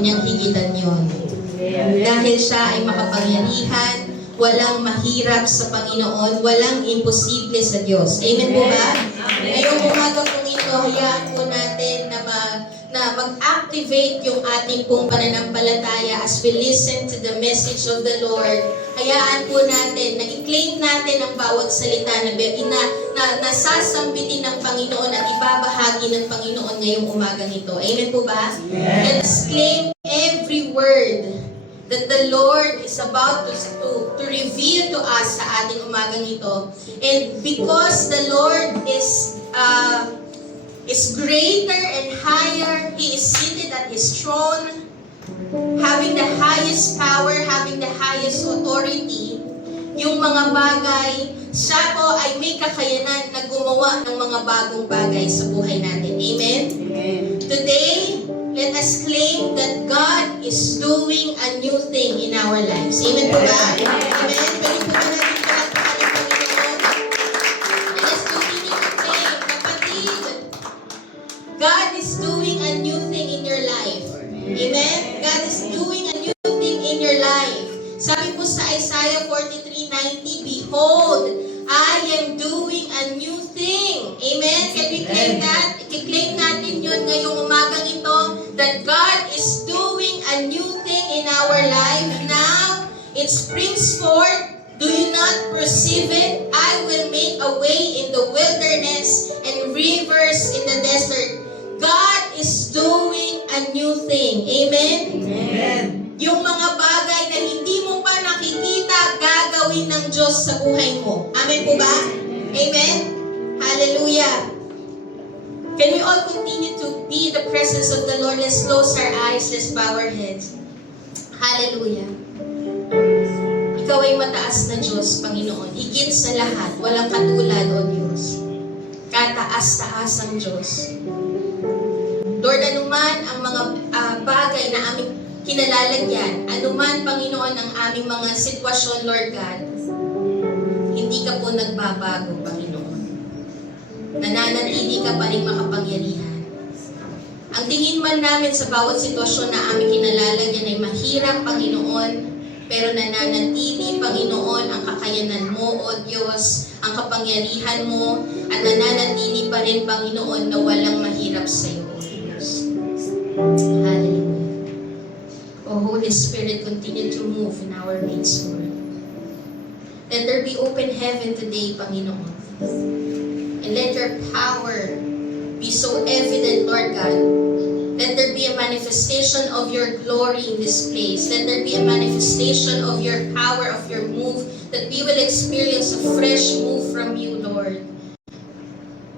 niyang higitan yon. Dahil siya ay makapangyarihan, walang mahirap sa Panginoon, walang imposible sa Diyos. Amen po ba? Ngayong umaga pong ito, hayaan po natin na mag-activate yung ating pong pananampalataya as we listen to the message of the Lord. Hayaan po natin na i-claim natin ang bawat salita na nasasambitin ng Panginoon at ibabahagi ng Panginoon ngayong umagang ito. Amen po ba? Let's claim every word that the Lord is about to reveal to us sa ating umagang ito. And because the Lord is greater and higher, He is seated at His throne, having the highest power, having the highest authority, yung mga bagay, siya po ay may kakayanan na gumawa ng mga bagong bagay sa buhay natin. Amen? Amen. Today, let us claim that God is doing a new thing in our lives. Amen po ba? Amen? Pwede po ba natin palakpakan ng Panginoon? And let's continue to claim, kapatid, God is doing a new thing in your life. Amen? God is doing a new thing in your life. Sabi po sa Isaiah 43:90, behold, I am doing a new thing. Amen? Can we claim that? I-claim natin yun ngayong umagang ito, that God is doing a new thing in our life now. It springs forth. Do you not perceive it? I will make a way in the wilderness and rivers in the desert. God is doing a new thing. Amen? Amen. Yung mga bagay na hindi mo pa nakikita, gagawin ng Diyos sa buhay mo. Amen po ba? Amen? Hallelujah. Can we all continue to be the presence of the Lord? Let's close our eyes. Let's bow our heads. Hallelujah. Ikaw ay mataas na Diyos, Panginoon. Higit sa lahat, walang katulad, O Diyos. Kataas-taas ang Diyos. Lord, anuman ang mga bagay na aming kinalalagyan, anuman, Panginoon, ang aming mga sitwasyon, Lord God, hindi ka po nagbabago, Panginoon. Nananatili ka pa rin makapangyarihan. Ang tingin man namin sa bawat sitwasyon na aming kinalalagyan ay mahirap, Panginoon, pero nananatili, Panginoon, ang kakayanan mo, O Diyos, ang kapangyarihan mo, at nananatili pa rin, Panginoon, na walang mahirap sa iyo, O Diyos. Hallelujah. O Holy Spirit, continue to move in our midst, Lord. Let there be open heaven today, Panginoon. And let your power be so evident, Lord God. Let there be a manifestation of your glory in this place. Let there be a manifestation of your power, of your move, that we will experience a fresh move from you, Lord.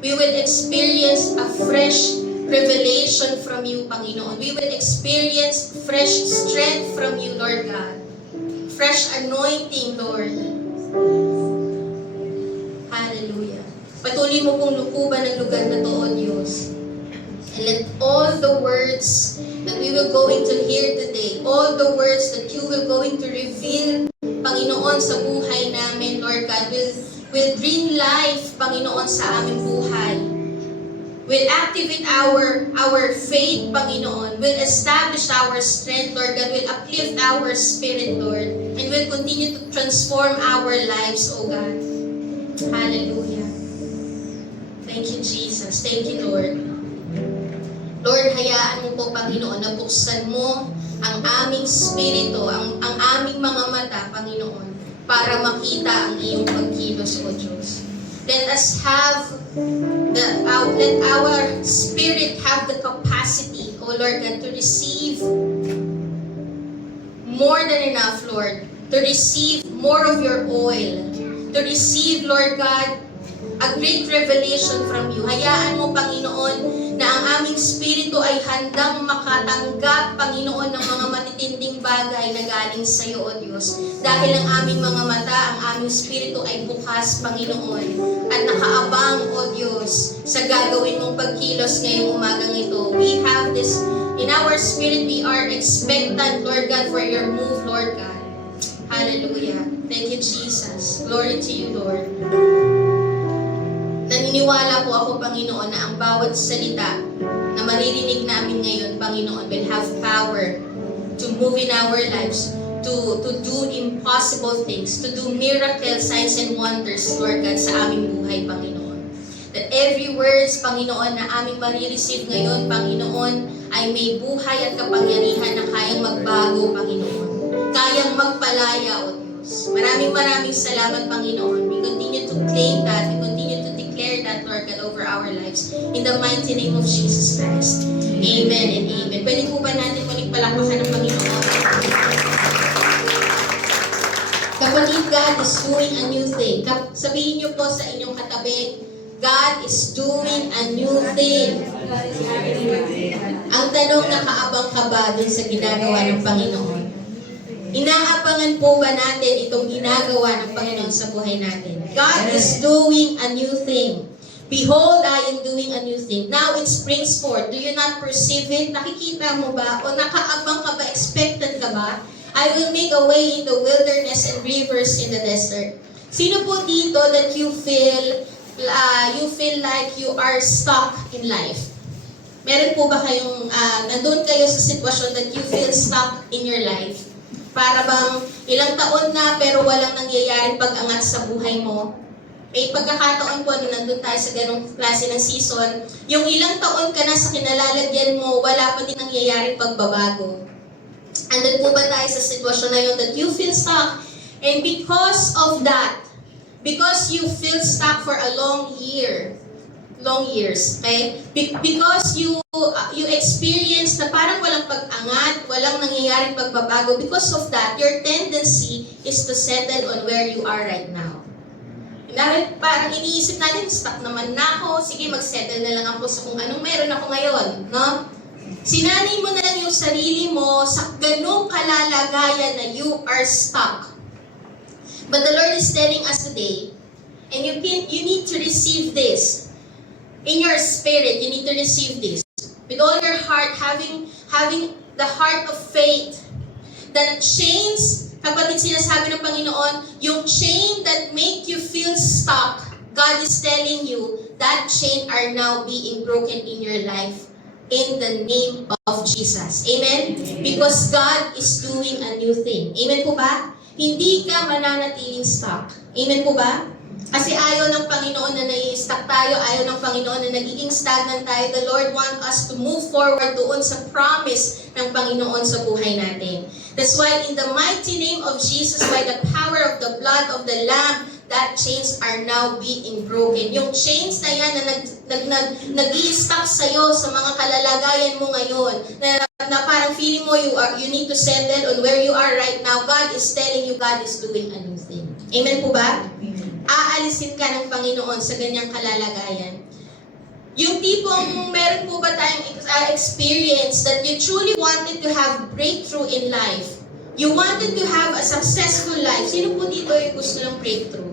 We will experience a fresh revelation from you, Panginoon. We will experience fresh strength from you, Lord God. Fresh anointing, Lord. Hallelujah. Patuloy mo pong lukuban ang lugar na to, O Diyos. And let all the words that we will going to hear today, all the words that you will going to reveal, Panginoon, sa buhay namin, Lord God, will bring life, Panginoon, sa aming buhay. Will activate our faith, Panginoon. Will establish our strength, Lord God. Will uplift our spirit, Lord. And will continue to transform our lives, O God. Hallelujah. Thank you, Jesus. Thank you, Lord. Lord, hayaan mo po, Panginoon, na buksan mo ang aming spirito, ang aming mga mata, Panginoon, para makita ang iyong pagkilos, O Diyos. Let us have let our spirit have the capacity, O Lord God, to receive more than enough, Lord, to receive more of your oil, to receive, Lord God, a great revelation from you. Hayaan mo, Panginoon, na ang aming spirito ay handang makatanggap, Panginoon, ng mga matitinding bagay na galing sa iyo, O Diyos. Dahil ang aming mga mata, ang aming spirito ay bukas, Panginoon, at nakaabang, O Diyos, sa gagawin mong pagkilos ngayong umagang ito. We have this, in our spirit, we are expectant, Lord God, for your move, Lord God. Hallelujah. Thank you, Jesus. Glory to you, Lord. Naniniwala po ako, Panginoon, na ang bawat salita na maririnig namin ngayon, Panginoon, will have power move in our lives, to do impossible things, to do miracles, signs, and wonders, Lord God, sa aming buhay, Panginoon. That every words, Panginoon, na aming marireceive ngayon, Panginoon, ay may buhay at kapangyarihan na kayang magbago, Panginoon. Kayang magpalaya, O Diyos. Maraming salamat, Panginoon. We continue to claim that, we continue to declare that, Lord God, over our lives. In the mighty name of Jesus Christ. Amen and amen. Pwede po ba natin muling palakpakan ng Panginoon? Kapatid, God is doing a new thing. Sabihin niyo po sa inyong katabi, God is doing a new thing. Ang tanong, nakaabang ka ba dun sa ginagawa ng Panginoon? Inaabangan po ba natin itong ginagawa ng Panginoon sa buhay natin? God is doing a new thing. Behold, I am doing a new thing. Now it springs forth. Do you not perceive it? Nakikita mo ba? O nakaabang ka ba? Expectant ka ba? I will make a way in the wilderness and rivers in the desert. Sino po dito that you feel like you are stuck in life? Meron po ba kayong, nandun kayo sa sitwasyon that you feel stuck in your life? Para bang ilang taon na pero walang nangyayaring pag-angat sa buhay mo? May pagkakataon po na nandun tayo sa ganong klase ng season, yung ilang taon ka na sa kinalalagyan mo, wala pa din nangyayaring pagbabago. Andun po ba tayo sa sitwasyon na yun that you feel stuck? And because of that, because you feel stuck for a long years, okay? Because you experience na parang walang pag-angat, walang nangyayaring pagbabago, because of that, your tendency is to settle on where you are right now. Dahil parang iniisip natin, stuck naman na ako, sige mag-settle na lang ako sa kung anong meron ako ngayon, no? Sinanay mo na lang yung sarili mo sa ganong kalalagayan na you are stuck. But the Lord is telling us today, and you need to receive this. In your spirit, you need to receive this. With all your heart, having the heart of faith. That chains, kapatid sinasabi ng Panginoon, yung chain that make you feel stuck, God is telling you, that chain are now being broken in your life. In the name of Jesus. Amen? Because God is doing a new thing. Amen po ba? Hindi ka mananatiling stuck. Amen po ba? Kasi ayaw ng Panginoon na nai-stuck tayo, ayaw ng Panginoon na nagiging stagnant tayo. The Lord wants us to move forward doon sa promise ng Panginoon sa buhay natin. That's why in the mighty name of Jesus, by the power of the blood of the Lamb, that chains are now being broken. Yung chains na yan na nag-i-stuck sa'yo sa mga kalalagayan mo ngayon, na parang feeling mo you need to settle on where you are right now, God is telling you, God is doing a new thing. Amen po ba? Aalisin ka ng Panginoon sa ganyang kalalagayan. Yung tipong meron po ba tayong experience that you truly wanted to have breakthrough in life? You wanted to have a successful life. Sino po dito yung gusto ng breakthrough?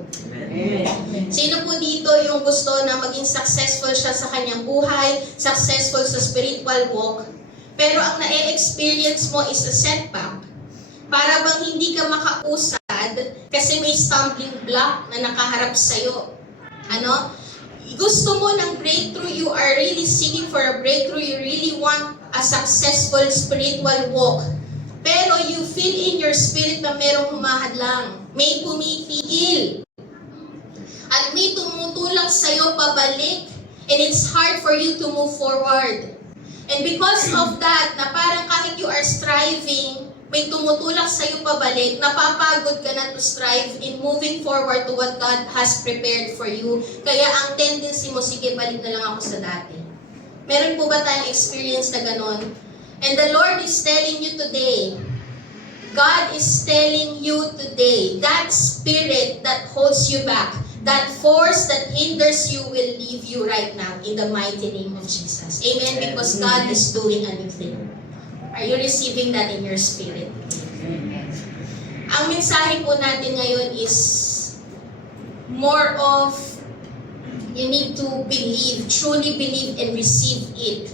Amen. Sino po dito yung gusto na maging successful siya sa kanyang buhay, successful sa spiritual walk, pero ang na-experience mo is a setback? Para bang hindi ka makausad kasi may stumbling block na nakaharap sa'yo. Ano? Gusto mo ng breakthrough, you are really seeking for a breakthrough, you really want a successful spiritual walk. Pero you feel in your spirit na merong humahadlang, may pumipigil, at may tumutulak sa'yo pabalik, and it's hard for you to move forward. And because of that, na parang kahit you are striving, may tumutulak sa'yo pabalik, napapagod ka na to strive in moving forward to what God has prepared for you. Kaya ang tendency mo, sige, balik na lang ako sa dati. Meron po ba tayong experience na ganon? And the Lord is telling you today, God is telling you today, that spirit that holds you back, that force that hinders you will leave you right now in the mighty name of Jesus. Amen? Because God is doing a new thing. Are you receiving that in your spirit? Ang mensahe po natin ngayon is more of you need to believe, truly believe and receive it.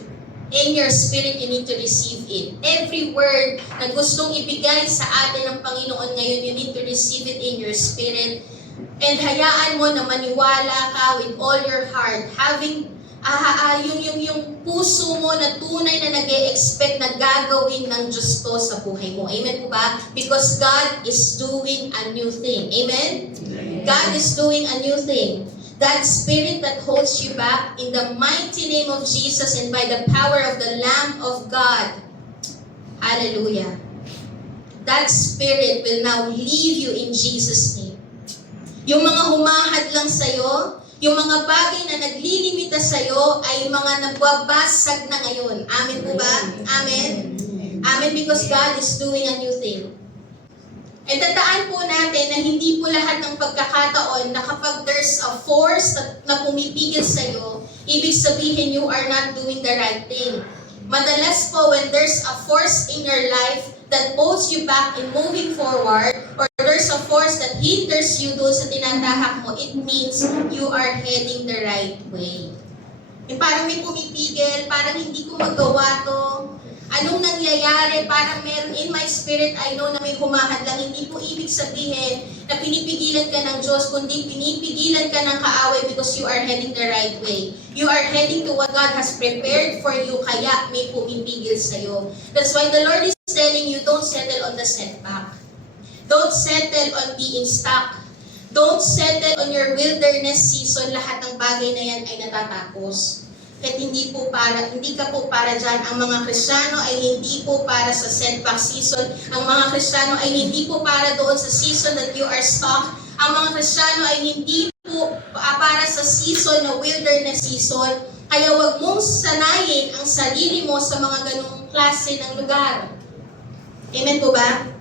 In your spirit, you need to receive it. Every word na gustong ibigay sa atin ng Panginoon ngayon, you need to receive it in your spirit. And hayaan mo na maniwala ka with all your heart, having yung puso mo na tunay na nag-e-expect na gagawin ng Diyos to sa buhay mo. Amen po ba? Because God is doing a new thing. Amen? God is doing a new thing. That spirit that holds you back, in the mighty name of Jesus and by the power of the Lamb of God, hallelujah, that spirit will now leave you in Jesus' name. Yung mga humahad lang sa'yo, yung mga bagay na naglilimita sa'yo ay mga nagbabasag na ngayon. Amen po ba? Amen? Amen, because God is doing a new thing. And tandaan po natin na hindi po lahat ng pagkakataon na kapag there's a force na pumipigil sa'yo, ibig sabihin you are not doing the right thing. Madalas po, when there's a force in your life that holds you back in moving forward, or there's a force that hinders you doon sa tinatahak mo, it means you are heading the right way. Yung parang may pumipigil, parang hindi ko magawa to. Anong nangyayari? Parang meron in my spirit, I know na may humahad lang. Hindi po ibig sabihin na pinipigilan ka ng Diyos, kundi pinipigilan ka ng kaaway because you are heading the right way. You are heading to what God has prepared for you, kaya may pumipigil sa'yo. That's why the Lord is telling you, don't settle on the setback. Don't settle on being stuck. Don't settle on your wilderness season. Lahat ng bagay na yan ay natatapos. At hindi ka po para dyan. Ang mga Kristiyano ay hindi po para sa setback season. Ang mga Kristiyano ay hindi po para doon sa season that you are stuck. Ang mga Kristiyano ay hindi po para sa season na wilderness season. Kaya wag mong sanayin ang sarili mo sa mga ganung klase ng lugar. Amen po ba?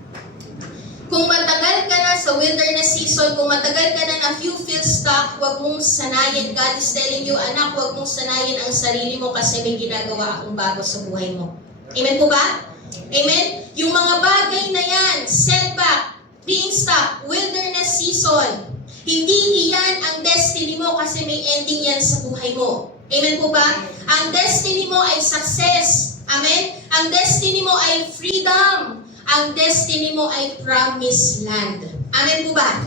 Kung matagal ka na sa wilderness season, kung matagal ka na you feel stuck, huwag mong sanayin. God is telling you, anak, huwag mong sanayin ang sarili mo kasi may ginagawa akong bago sa buhay mo. Amen po ba? Amen? Yung mga bagay na yan, setback, being stuck, wilderness season, hindi iyan ang destiny mo kasi may ending yan sa buhay mo. Amen po ba? Ang destiny mo ay success. Amen? Ang destiny mo ay freedom. Ang destiny mo ay promised land. Amen po ba?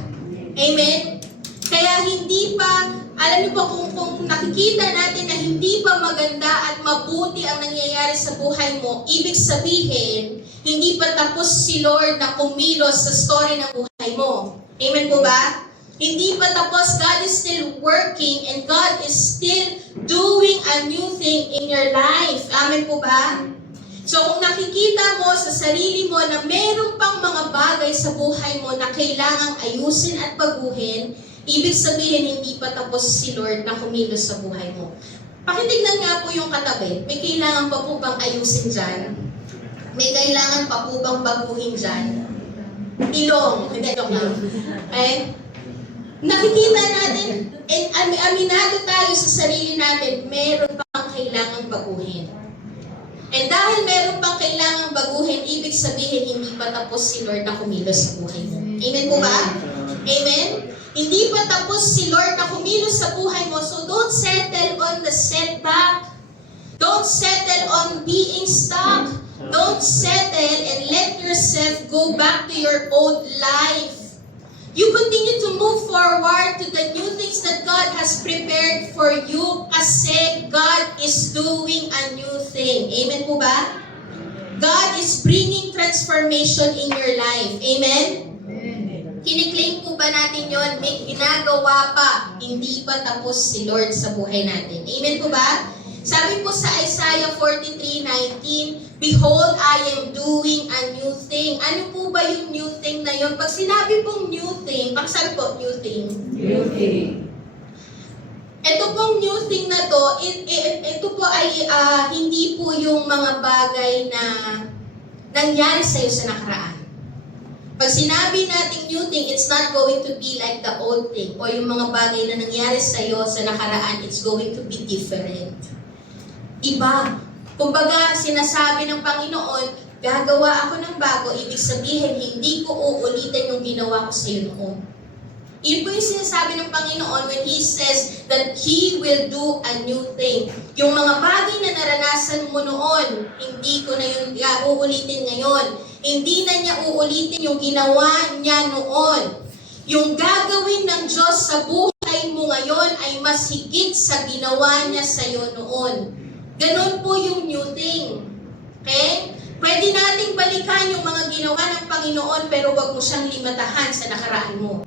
Amen? Kaya hindi pa, alam niyo po kung nakikita natin na hindi pa maganda at mabuti ang nangyayari sa buhay mo, ibig sabihin, hindi pa tapos si Lord na kumilos sa story ng buhay mo. Amen po ba? Hindi pa tapos. God is still working and God is still doing a new thing in your life. Amen po ba? So kung nakikita mo sa sarili mo na meron pang mga bagay sa buhay mo na kailangang ayusin at baguhin, ibig sabihin hindi pa tapos si Lord na kumilos sa buhay mo. Pakitignan nga po yung katabi. May kailangan pa po bang ayusin dyan? May kailangan pa po bang baguhin dyan? Ilong. Hindi, joke lang. Okay? Nakikita natin, and aminado tayo sa sarili natin, meron pang kailangang baguhin. And dahil meron pang kailangang baguhin, ibig sabihin hindi pa tapos si Lord na kumilos sa buhay mo. Amen po ba? Amen? Hindi pa tapos si Lord na kumilos sa buhay mo. So don't settle on the setback. Don't settle on being stuck. Don't settle and let yourself go back to your old life. You continue to move forward to the new things that God has prepared for you kasi God is doing a new thing. Amen po ba? God is bringing transformation in your life. Amen? Kiniklaim po ba natin yon? May ginagawa pa. Hindi pa tapos si Lord sa buhay natin. Amen po ba? Sabi po sa Isaiah 43:19, Behold, I am doing a new thing. Ano po ba yung new thing na yun? Pag sinabi pong new thing, sabi po, new thing. New thing. Ito pong new thing na to, ito po ay hindi po yung mga bagay na nangyari sa'yo sa nakaraan. Pag sinabi natin new thing, it's not going to be like the old thing. O yung mga bagay na nangyari sa'yo sa nakaraan, it's going to be different. Iba. Kumbaga, sinasabi ng Panginoon, gagawa ako ng bago, ibig sabihin, hindi ko uulitin yung ginawa ko sa iyo noon. Yun po yung sinasabi ng Panginoon when He says that He will do a new thing. Yung mga bagay na naranasan mo noon, hindi ko na yun uulitin ngayon. Hindi na niya uulitin yung ginawa niya noon. Yung gagawin ng Diyos sa buhay buhay mo ngayon ay mas higit sa ginawa niya sa iyo noon. Ganon po yung new thing. Okay? Pwede nating balikan yung mga ginawa ng Panginoon pero wag mo siyang limatahan sa nakaraan mo.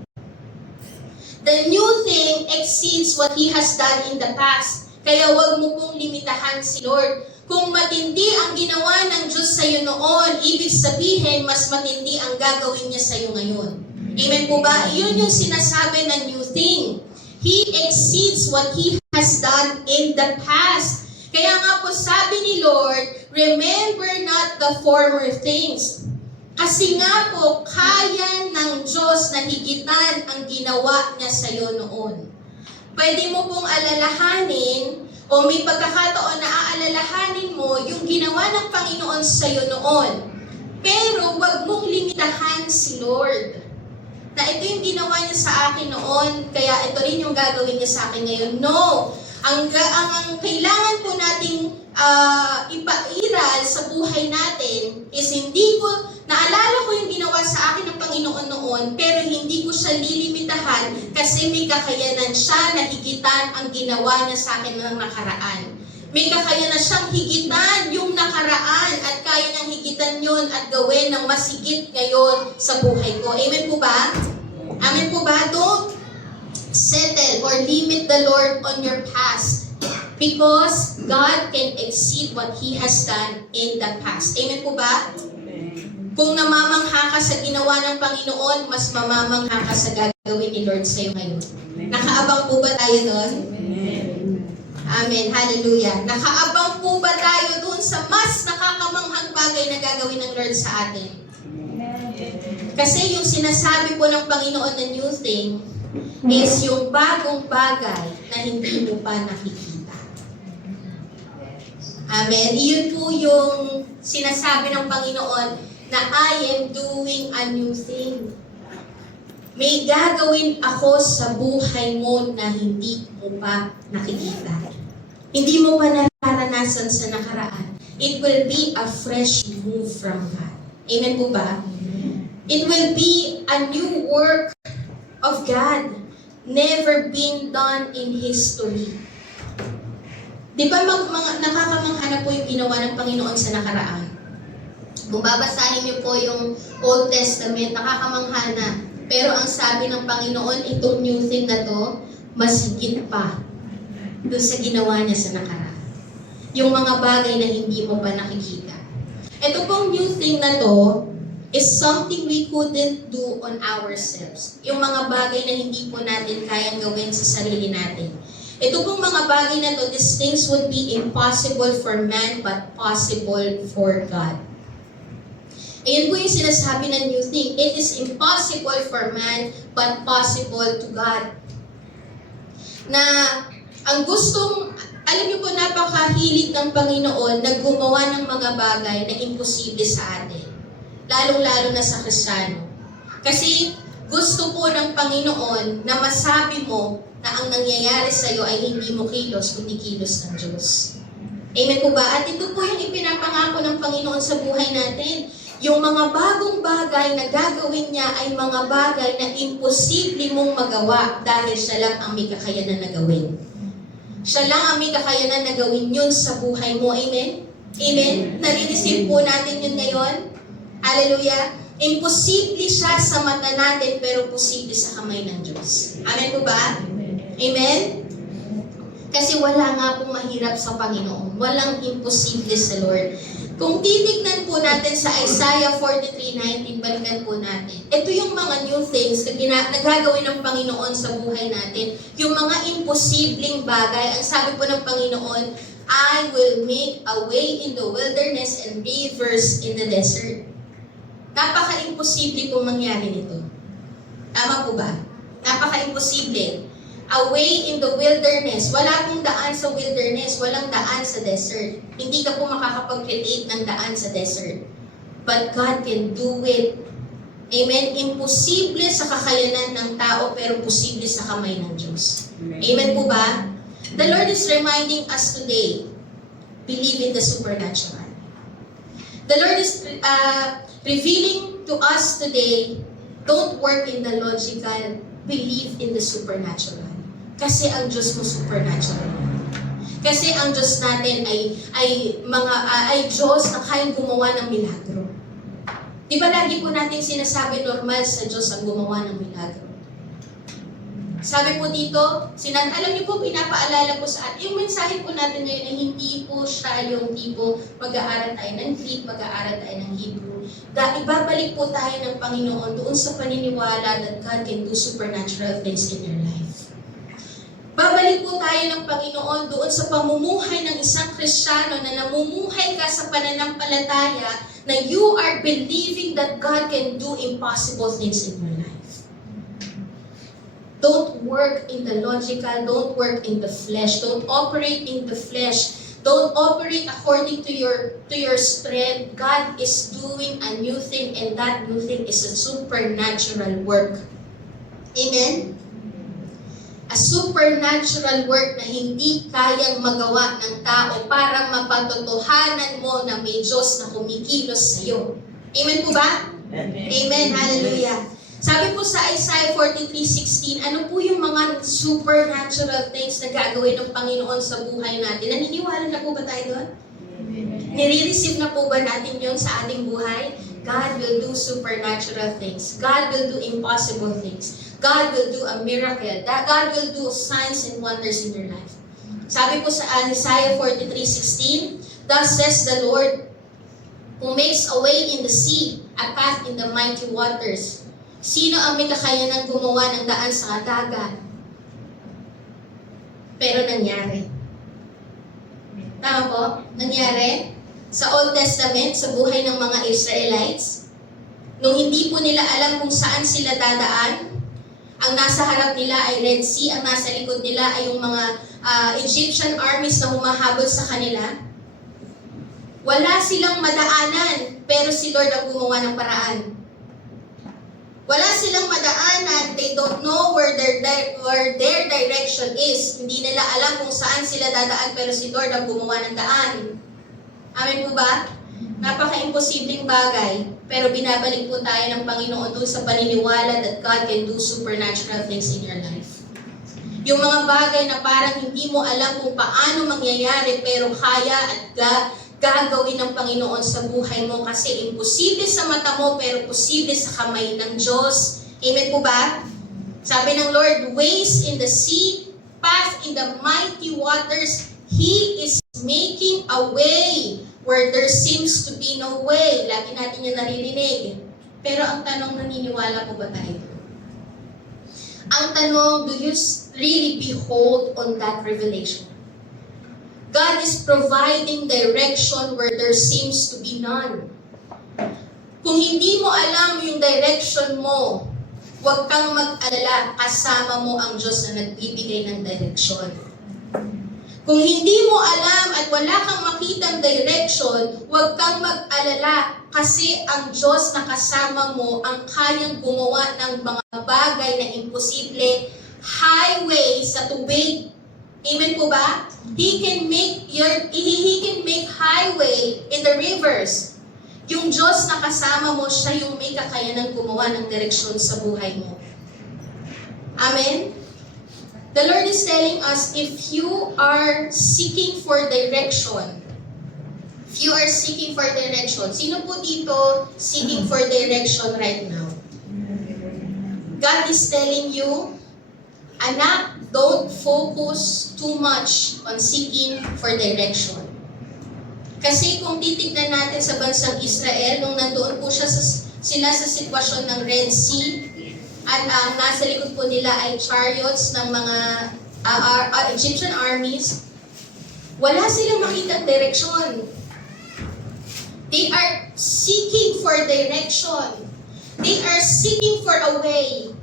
The new thing exceeds what He has done in the past. Kaya wag mo pong limitahan si Lord. Kung matindi ang ginawa ng Diyos sa iyo noon, ibig sabihin, mas matindi ang gagawin niya sa iyo ngayon. Amen po ba? Yun yung sinasabi ng new thing. He exceeds what He has done in the past. Kaya nga po sabi ni Lord, remember not the former things. Kasi nga po, kaya ng Diyos na higitan ang ginawa niya sa iyo noon. Pwede mo pong alalahanin o may pagkakataon na aalalahanin mo yung ginawa ng Panginoon sa iyo noon. Pero wag mong limitahan si Lord. Na ito yung ginawa niya sa akin noon, kaya ito rin yung gagawin niya sa akin ngayon. No! Ang kailangan po nating ipairal sa buhay natin is hindi ko, naalala ko yung ginawa sa akin ng Panginoon noon, pero hindi ko siya lilimitahan kasi may kakayanan siya na higitan ang ginawa niya sa akin ng nakaraan. May kakayanan siyang higitan yung nakaraan at kaya niyang higitan yun at gawin ng mas higit ngayon sa buhay ko. Amen po ba? Amen po ba? Don't settle or limit the Lord on your past because God can exceed what He has done in the past. Amen po ba? Kung namamangha ka sa ginawa ng Panginoon, mas mamamangha ka sa gagawin ni Lord sa iyo ngayon. Nakaabang po ba tayo doon? Amen. Hallelujah. Nakaabang po ba tayo doon sa mas nakakamanghang bagay na gagawin ng Lord sa atin? Kasi yung sinasabi po ng Panginoon na new thing is yung bagong bagay na hindi mo pa nakikita. Amen. Iyon po yung sinasabi ng Panginoon na I am doing a new thing. May gagawin ako sa buhay mo na hindi mo pa nakikita. Hindi mo pa nararanasan sa nakaraan. It will be a fresh move from God. Amen po ba? It will be a new work of God, never been done in history. Di ba nakakamangha na po yung ginawa ng Panginoon sa nakaraan? Kung babasahin niyo po yung Old Testament, nakakamangha na. Pero ang sabi ng Panginoon, itong new thing na to, mas higit pa doon sa ginawa niya sa nakaraan. Yung mga bagay na hindi mo pa nakikita. Ito pong new thing na to is something we couldn't do on ourselves. Yung mga bagay na hindi po natin kayang gawin sa sarili natin. Ito pong mga bagay na to, these things would be impossible for man but possible for God. Ayan po yung sinasabi ng new thing. It is impossible for man, but possible to God. Na ang gustong, alam niyo po, napakahilig ng Panginoon na gumawa ng mga bagay na imposible sa atin. Lalong-lalo na sa Kristiyano. Kasi gusto po ng Panginoon na masabi mo na ang nangyayari sa iyo ay hindi mo kilos, kundi kilos ng Diyos. Amen po ba? At ito po yung ipinapangako ng Panginoon sa buhay natin. Yung mga bagong bagay na gagawin niya ay mga bagay na imposible mong magawa dahil siya lang ang may kakayanan na gawin. Siya lang ang may kakayanan na gawin yun sa buhay mo. Amen? Amen? Nare-receive po natin yun ngayon? Hallelujah? Imposible siya sa mata natin pero posible sa kamay ng Diyos. Amen po ba? Amen? Kasi wala nga pong mahirap sa Panginoon. Walang imposible sa Lord. Kung titignan po natin sa Isaiah 43:19, balikan po natin. Ito yung mga new things na nagagawin ng Panginoon sa buhay natin. Yung mga imposibleng bagay. Ang sabi po ng Panginoon, I will make a way in the wilderness and rivers in the desert. Napaka-imposible pong mangyari nito. Tama po ba? Napaka-imposible. A way in the wilderness. Wala pong daan sa wilderness. Walang daan sa desert. Hindi ka po makakapag-create ng daan sa desert. But God can do it. Amen? Imposible sa kakayanan ng tao, pero posible sa kamay ng Diyos. Amen po ba? The Lord is reminding us today, believe in the supernatural. The Lord is revealing to us today, don't work in the logical, believe in the supernatural. Kasi ang Diyos mo supernatural. Kasi ang Diyos natin ay Diyos na kayang gumawa ng milagro. Di ba lagi po natin sinasabi normal sa Diyos ang gumawa ng milagro? Sabi po dito, alam niyo po, pinapaalala po sa atin, yung mensahe po natin ngayon ay hindi po siya yung tipo mag-aaral tayo ng Greek, mag-aaral tayo ng Hebrew. Ibabalik po tayo ng Panginoon doon sa paniniwala that God can do supernatural things in your life. Babalik po tayo ng Panginoon doon sa pamumuhay ng isang Kristiyano na namumuhay ka sa pananampalataya na you are believing that God can do impossible things in your life. Don't work in the logical, don't work in the flesh, don't operate in the flesh, don't operate according to your strength. God is doing a new thing, and that new thing is a supernatural work. Amen? A supernatural work na hindi kayang magawa ng tao para mapatotohanan mo na may Diyos na kumikilos sa iyo. Amen po ba? Amen. Hallelujah. Sabi po sa Isaiah 43:16, ano po yung mga supernatural things na gagawin ng Panginoon sa buhay natin? Naniniwala na po ba tayo doon? Nire-receive na po ba natin yun sa ating buhay? God will do supernatural things. God will do impossible things. God will do a miracle. God will do signs and wonders in your life. Sabi po sa Isaiah 43:16, thus says the Lord, who makes a way in the sea, a path in the mighty waters. Sino ang may kakayanang gumawa ng daan sa dagat? Pero nangyari. Tama po? Nangyari sa Old Testament, sa buhay ng mga Israelites. Nung hindi po nila alam kung saan sila dadaan, ang nasa harap nila ay Red Sea, ang nasa likod nila ay yung mga Egyptian armies na humahabol sa kanila. Wala silang madaanan, pero si Lord ang gumawa ng paraan. Wala silang madaanan, they don't know where their direction is. Hindi nila alam kung saan sila dadaan, pero si Lord ang gumawa ng daan. Amen po ba? Napaka-imposibleng bagay, pero binabalik po tayo ng Panginoon doon sa paniniwala that God can do supernatural things in your life. Yung mga bagay na parang hindi mo alam kung paano mangyayari, pero kaya at gagawin ng Panginoon sa buhay mo kasi imposible sa mata mo pero posible sa kamay ng Diyos. Amen po ba? Sabi ng Lord, ways in the sea, path in the mighty waters, He is making a way where there seems to be no way. Lagi natin yung naririnig. Pero ang tanong, naniniwala po ba tayo? Ang tanong, do you really behold on that revelation? God is providing direction where there seems to be none. Kung hindi mo alam yung direction mo, huwag kang mag-alala, kasama mo ang Diyos na nagbibigay ng direction. Kung hindi mo alam at wala kang makitang direction, huwag kang mag-alala kasi ang Diyos na kasama mo ang kayang gumawa ng mga bagay na imposible, highway sa tubig. Amen po ba? He can make highway in the rivers. Yung Diyos na kasama mo, siya yung may kakayanang gumawa ng direksyon sa buhay mo. Amen? The Lord is telling us, if you are seeking for direction, sino po dito seeking for direction right now? God is telling you, anak, don't focus too much on seeking for direction. Kasi kung titignan natin sa bansang Israel, nung nandoon po sila sa sitwasyon ng Red Sea, at ang nasa likod po nila ay chariots ng mga Egyptian armies, wala silang makitang direksyon. They are seeking for direction. They are seeking for a way.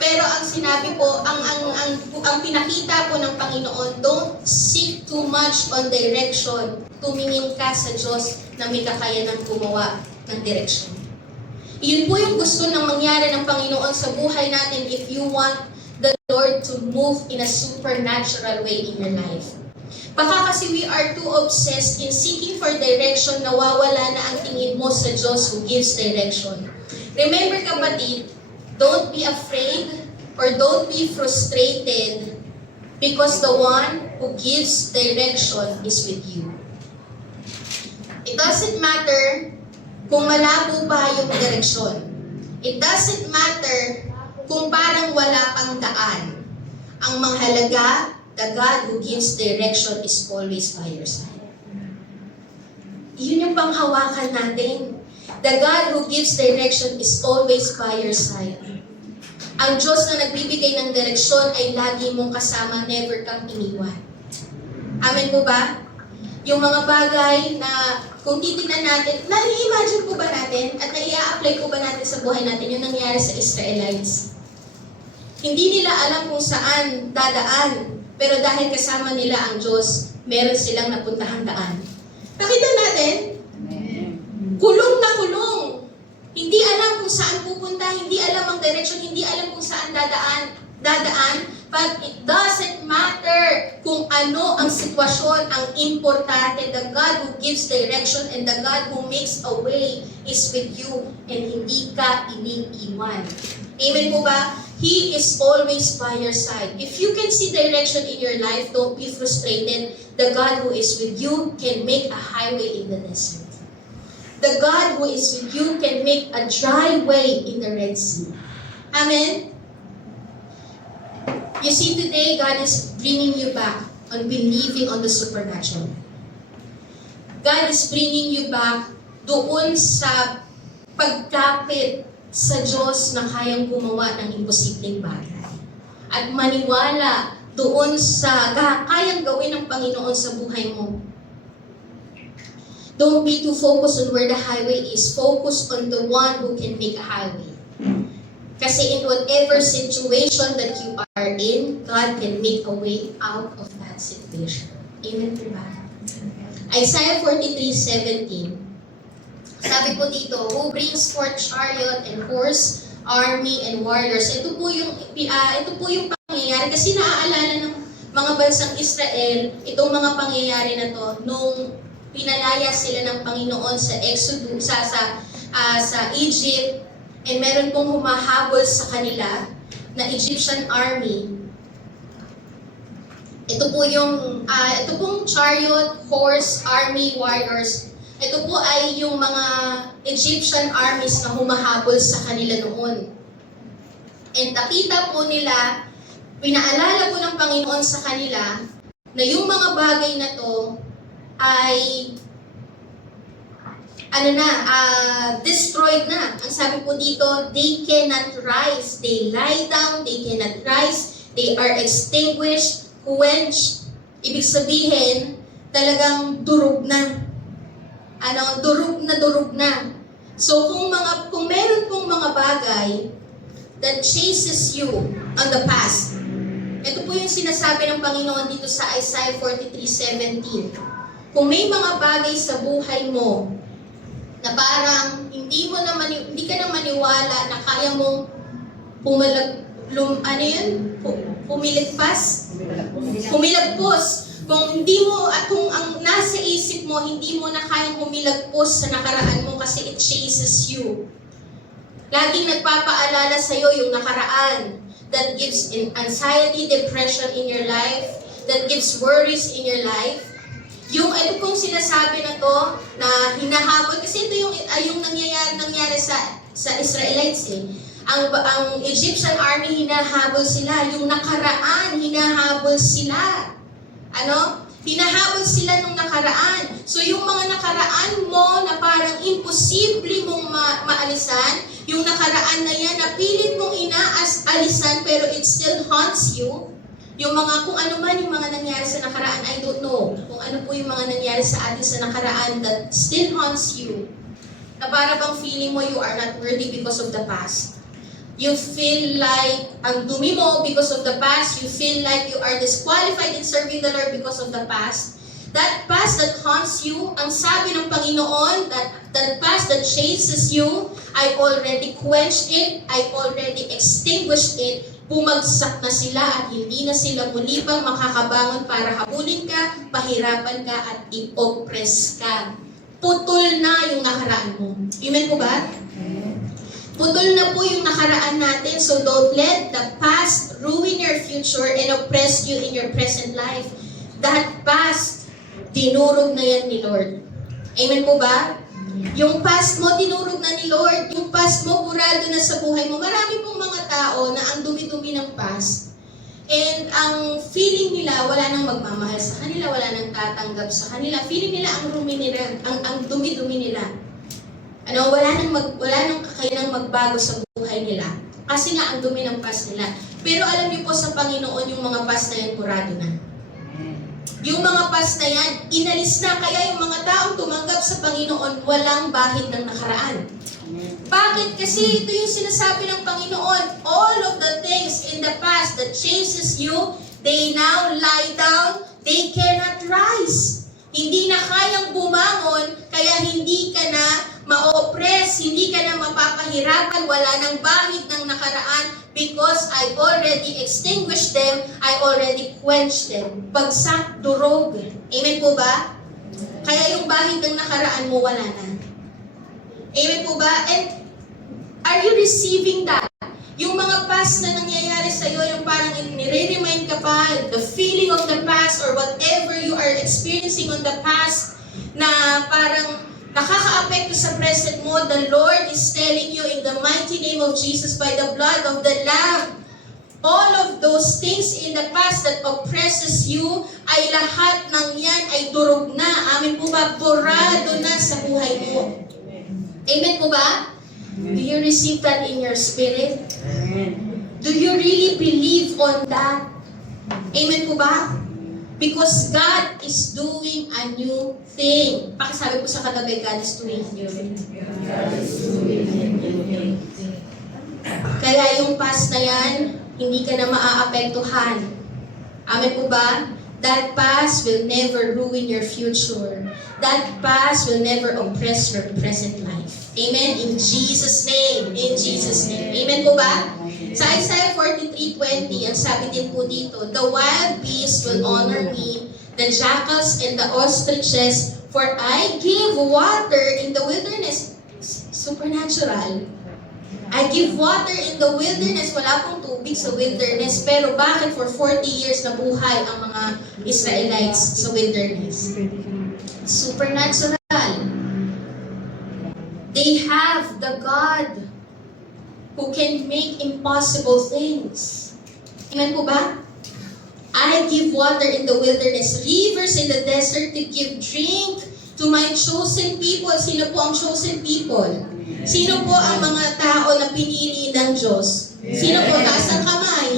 Pero ang sinabi po, ang pinakita po ng Panginoon, don't seek too much on direction. Tumingin ka sa Diyos na may kakayanang gumawa ng direksyon. Iyon po yung gusto ng mangyari ng Panginoon sa buhay natin if you want the Lord to move in a supernatural way in your life. Baka kasi we are too obsessed in seeking for direction, nawawala na ang tingin mo sa Diyos who gives direction. Remember kapatid, don't be afraid or don't be frustrated because the one who gives direction is with you. It doesn't matter kung malabo pa yung direksyon. It doesn't matter kung parang wala pang daan. Ang mahalaga, the God who gives direction is always by your side. Yun yung panghawakan natin. The God who gives direction is always by your side. Ang Diyos na nagbibigay ng direksyon ay lagi mong kasama, never kang iniwan. Amen po ba? Yung mga bagay na kung titignan natin, nai-imagine po ba natin at nai-apply po ba natin sa buhay natin yung nangyari sa Israelites? Hindi nila alam kung saan dadaan, pero dahil kasama nila ang Diyos, meron silang napuntahang daan. Nakita natin? Kulong na kulong. Hindi alam kung saan pupunta, hindi alam ang direction, hindi alam kung saan dadaan, but it doesn't matter kung ano ang sitwasyon, ang importante, the God who gives direction and the God who makes a way is with you and hindi ka iniiwan. Amen po ba? He is always by your side. If you can see direction in your life, don't be frustrated. The God who is with you can make a highway in the desert. The God who is with you can make a dry way in the Red Sea. Amen? You see, today, God is bringing you back on believing on the supernatural. God is bringing you back doon sa pagkapit sa Diyos na kayang gumawa ng imposibleng bagay. At maniwala doon sa kayang gawin ng Panginoon sa buhay mo. Don't be too focused on where the highway is. Focus on the one who can make a highway. Kasi in whatever situation that you are in, God can make a way out of that situation. Amen po ba? Isaiah 43:17. Sabi po dito, who brings forth chariot and horse, army and warriors. Ito po yung pangyayari kasi naaalala ng mga bansang Israel, itong mga pangyayari na to nung pinalaya sila ng Panginoon sa Exodus, sa Egypt, and meron pong humahabol sa kanila na Egyptian army. Ito pong chariot, horse, army, warriors. Ito po ay yung mga Egyptian armies na humahabol sa kanila noon. And nakita po nila, pinaalala po ng Panginoon sa kanila na yung mga bagay na to ay destroyed na. Ang sabi po dito, they cannot rise. They lie down, they cannot rise. They are extinguished, quenched. Ibig sabihin, talagang durog na. Durog na. So kung meron pong mga bagay that chases you on the past, ito po yung sinasabi ng Panginoon dito sa Isaiah 43:17. Kung may mga bagay sa buhay mo na parang hindi ka na maniwala na kaya mong humilagpos. Kung ang nasa isip mo, hindi mo na kayang humilagpos sa nakaraan mo kasi it chases you. Laging nagpapaalala sa'yo yung nakaraan that gives anxiety, depression in your life, that gives worries in your life. Yung ito pong sinasabi na to, na hinahabol, kasi ito yung nangyari sa Israelites eh. Ang Egyptian army, hinahabol sila. Yung nakaraan, hinahabol sila. Hinahabol sila nung nakaraan. So yung mga nakaraan mo na parang imposible mong maalisan, yung nakaraan na yan, napilit mong alisan pero it still haunts you. Yung kung ano man yung mga nangyari sa nakaraan, I don't know. Kung ano po yung mga nangyari sa atin sa nakaraan that still haunts you. Na para bang feeling mo you are not worthy because of the past. You feel like ang dumi mo because of the past. You feel like you are disqualified in serving the Lord because of the past. That past that haunts you, ang sabi ng Panginoon, that past that chases you, I already quenched it, I already extinguished it. Bumagsak na sila at hindi na sila muli pang makakabangon para habulin ka, pahirapan ka at i-oppress ka. Putol na yung nakaraan mo. Amen po ba? Putol na po yung nakaraan natin, so don't let the past ruin your future and oppress you in your present life. That past, dinurog na yan ni Lord. Amen po ba? Yung past mo, dinurog na ni Lord. Yung past mo, burado na sa buhay mo. Marami pong mga tao na ang dumi-dumi ng past. And ang feeling nila, wala nang magmamahal sa kanila, wala nang tatanggap sa kanila. Feeling nila ang rumi nila, ang dumi-dumi nila. Wala nang kakayanang magbago sa buhay nila. Kasi nga ang dumi ng past nila. Pero alam niyo po sa Panginoon, yung mga past na yan, kurado na. Yung mga past na yan, inalis na. Kaya yung mga taong tumanggap sa Panginoon, walang bahid ng nakaraan. Bakit? Kasi ito yung sinasabi ng Panginoon. All of the things in the past that chases you, they now lie down, they cannot rise. Hindi na kayang bumangon, kaya hindi ka na ma-oppress, hindi ka na mapapahirapan, wala nang bahid ng nakaraan because I already extinguished them, I already quenched them. Bagsak, durog. Amen po ba? Kaya yung bahid ng nakaraan mo, wala na. Amen po ba? And are you receiving that? Yung mga past na nangyayari sa'yo, yung parang nire-remind ka pa, the feeling of the past or whatever you are experiencing on the past na parang nakaka-apekto sa present mo, the Lord is telling you in the mighty name of Jesus by the blood of the Lamb, all of those things in the past that oppresses you, ay lahat ng yan ay durog na. Amen po ba? Burado na sa buhay mo. Amen po ba? Do you receive that in your spirit? Do you really believe on that? Amen po ba? Because God is doing a new thing. Pakisabi po sa katabi, God is doing a new thing. Kaya yung past na yan, hindi ka na maaapektuhan. Amen po ba? That past will never ruin your future. That past will never oppress your present life. Amen? In Jesus' name. In Jesus' name. Amen po ba? Sa Isaiah 43:20, ang sabi din po dito, the wild beasts will honor me, the jackals and the ostriches, for I give water in the wilderness. Supernatural. I give water in the wilderness. Wala pong tubig sa wilderness. Pero bakit for 40 years na buhay ang mga Israelites sa wilderness? Supernatural. They have the God who can make impossible things. Amen po ba? I give water in the wilderness, rivers in the desert to give drink to my chosen people. Sino po ang chosen people? Sino po ang mga tao na pinili ng Diyos? Sino po? Taas ang kamay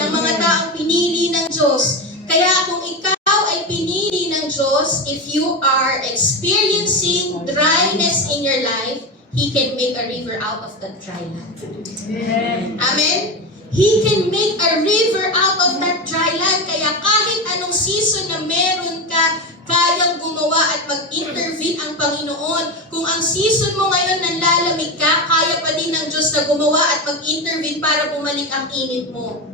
ng mga taong pinili ng Diyos. Kaya kung ikaw ay pinili ng Diyos, if you are experiencing dryness in your life, He can make a river out of that dry land. Amen? He can make a river out of that dry land. Kaya kahit anong season na meron ka, kayang gumawa at mag-intervene ang Panginoon. Kung ang season mo ngayon nanlalamig ka, kaya pa din ng Diyos na gumawa at mag-intervene para bumalik ang init mo.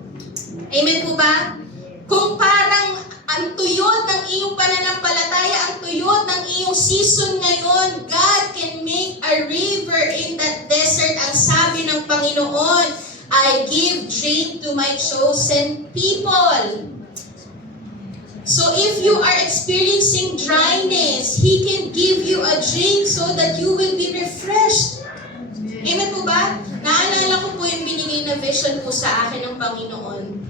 Amen po ba? Kung parang ang tuyot ng iyong pananampalataya, ang tuyot ng iyong season ngayon, God can make a river in that desert. Ang sabi ng Panginoon, I give drink to my chosen people. So if you are experiencing dryness, He can give you a drink so that you will be refreshed. Amen po ba? Naalala ko po yung binigay na vision po sa akin ng Panginoon.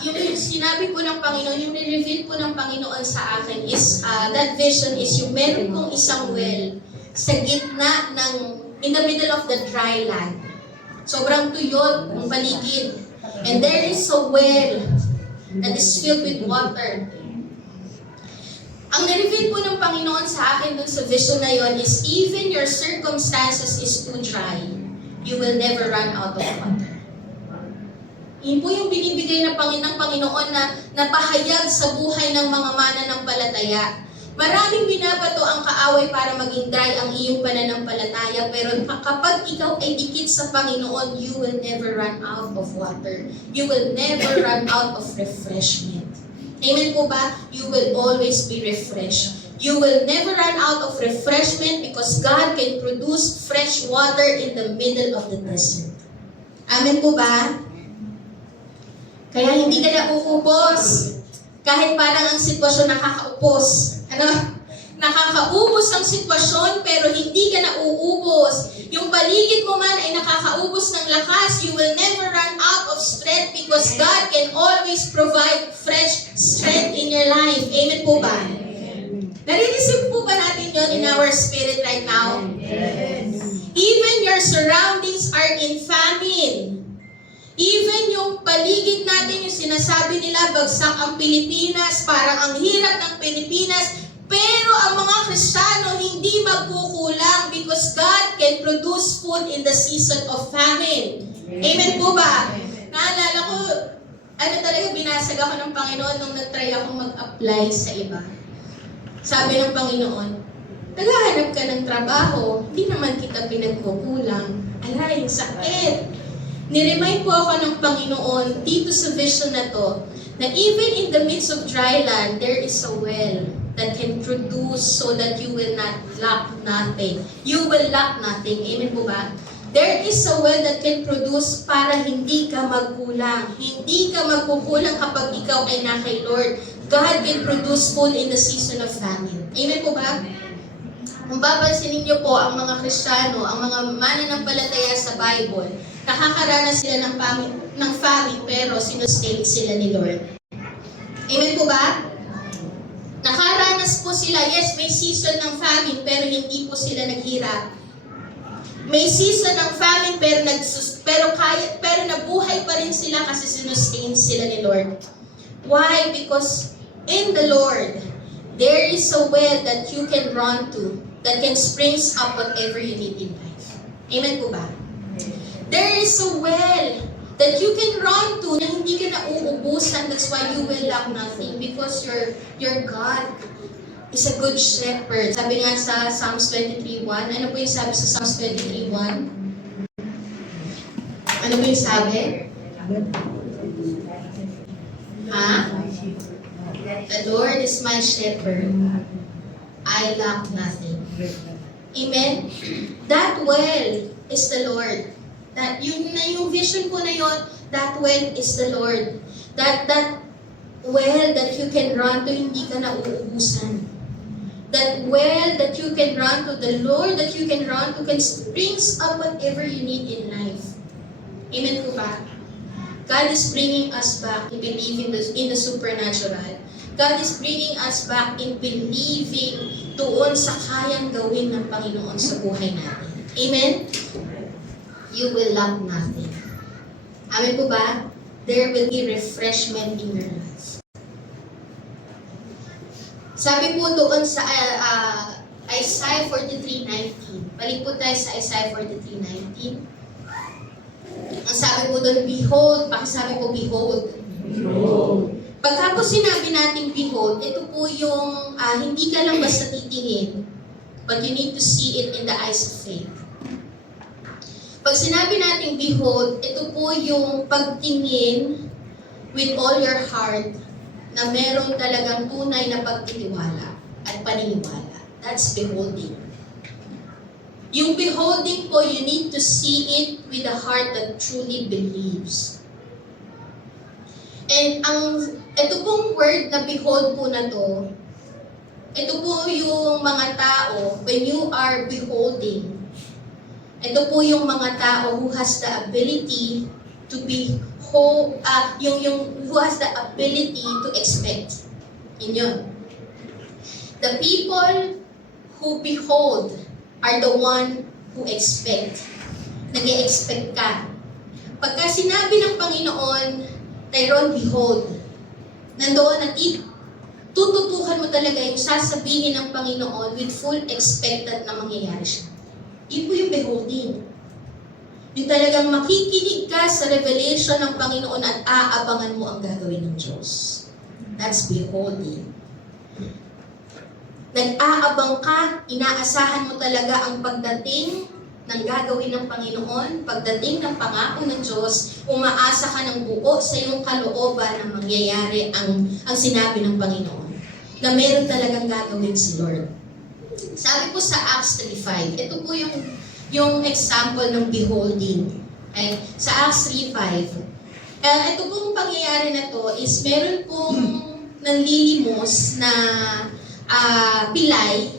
Yung sinabi po ng Panginoon, yung reveal po ng Panginoon sa akin is, that vision is yung meron kong isang well sa gitna ng, in the middle of the dry land. Sobrang tuyot ng paligid. And there is a well that is filled with water. Ang na-reveal po ng Panginoon sa akin dun sa vision na yon is even your circumstances is too dry, you will never run out of water. Yun po yung binibigay ng Panginoon na napahayag sa buhay ng mga mananampalataya. Maraming binabato ang kaaway para maging dry ang iyong pananampalataya, pero kapag ikaw ay dikit sa Panginoon, you will never run out of water. You will never run out of refreshment. Amen po ba? You will always be refreshed. You will never run out of refreshment because God can produce fresh water in the middle of the desert. Amen po ba? Kaya hindi ka na uubos. Kahit parang ang sitwasyon nakakaupos. Nakakaubos ang sitwasyon pero hindi ka na uubos. Yung paligid mo man ay nakakaubos ng lakas. You will never run out of strength because God can always provide fresh strength in your life. Amen po ba? Narinisip po ba natin yon in our spirit right now? Yes. Even your surroundings are in famine. Even yung paligid natin, yung sinasabi nila, bagsak ang Pilipinas, parang ang hirap ng Pilipinas, pero ang mga Kristiyano hindi magkukulang because God can produce food in the season of famine. Amen po ba? Naalala ko, talaga binasag ako ng Panginoon nung nag-try akong mag-apply sa iba. Sabi ng Panginoon, naghahanap ka ng trabaho, hindi naman kita pinagkukulang. Alay, sakit. Niremind po ako ng Panginoon dito sa vision na to, na even in the midst of dry land, there is a well that can produce so that you will not lack nothing. You will lack nothing. Amen po ba? There is a well that can produce para hindi ka magkulang. Hindi ka magkukulang kapag ikaw ay na kay Lord. God can produce food in the season of famine. Amen po ba? Kung babansinin niyo po ang mga Kristiyano, ang mga mananampalataya sa Bible, nakakaranas sila ng famine pero sinustain sila ni Lord. Amen po ba? Nakaranas po sila, yes, may season ng famine pero hindi po sila naghirap. May season ng famine pero nabuhay pa rin sila kasi sinustain sila ni Lord. Why? Because in the Lord, there is a well that you can run to that can springs up whatever you need in life. Amen po ba? There is a well that you can run to na hindi ka na uubusan. That's why you will lack nothing because your God is a good shepherd. Sabi nga sa Psalms 23:1. Ano po yung sabi sa Psalms 23:1? Ano po yung sabi? Ha? The Lord is my shepherd. I lack nothing. Amen? That well is the Lord. Yung vision po na yun, that well is the Lord. That well that you can run to, hindi ka na uubusan. That well that you can run to, the Lord that you can run to, can brings up whatever you need in life. Amen po ba? God is bringing us back in believing in the supernatural. God is bringing us back in believing doon sa kayang gawin ng Panginoon sa buhay natin. Amen? You will lack nothing. Amen po ba? There will be refreshment in your life. Sabi po doon sa Isaiah 43:19. Balik po tayo sa Isaiah 43:19. Ang sabi po doon, behold. Pakisabi po, behold. Behold. Pagka po sinabi natin behold, ito po yung hindi ka lang basta titingin, but you need to see it in the eyes of faith. Pag sinabi natin behold, ito po yung pagtingin with all your heart na meron talagang tunay na pagtitiwala at paniniwala. That's beholding. Yung beholding po, you need to see it with a heart that truly believes. And ito pong word na behold po na to, ito po yung mga tao, when you are beholding, ito po yung mga tao who has the ability to be who has the ability to expect. Inyon. The people who behold are the one who expect. Nag-e-expect ka. Pagka sinabi ng Panginoon, Tyrone, behold, nandoon na tututukan mo talaga yung sasabihin ng Panginoon with full expectant na mangyayari siya. Yun po yung beholding. Yung talagang makikinig ka sa revelation ng Panginoon at aabangan mo ang gagawin ng Diyos. That's beholding. Nag-aabang ka, inaasahan mo talaga ang pagdating ng gagawin ng Panginoon, pagdating ng pangako ng Diyos, umaasa ka ng buo sa iyong kalooban na mangyayari ang sinabi ng Panginoon. na meron talagang gagawin si Lord. Sabi po sa Acts 3:5, ito po yung example ng beholding. Okay? Sa Acts 3:5, ito pong pangyayari na to is meron pong nanlilimos na pilay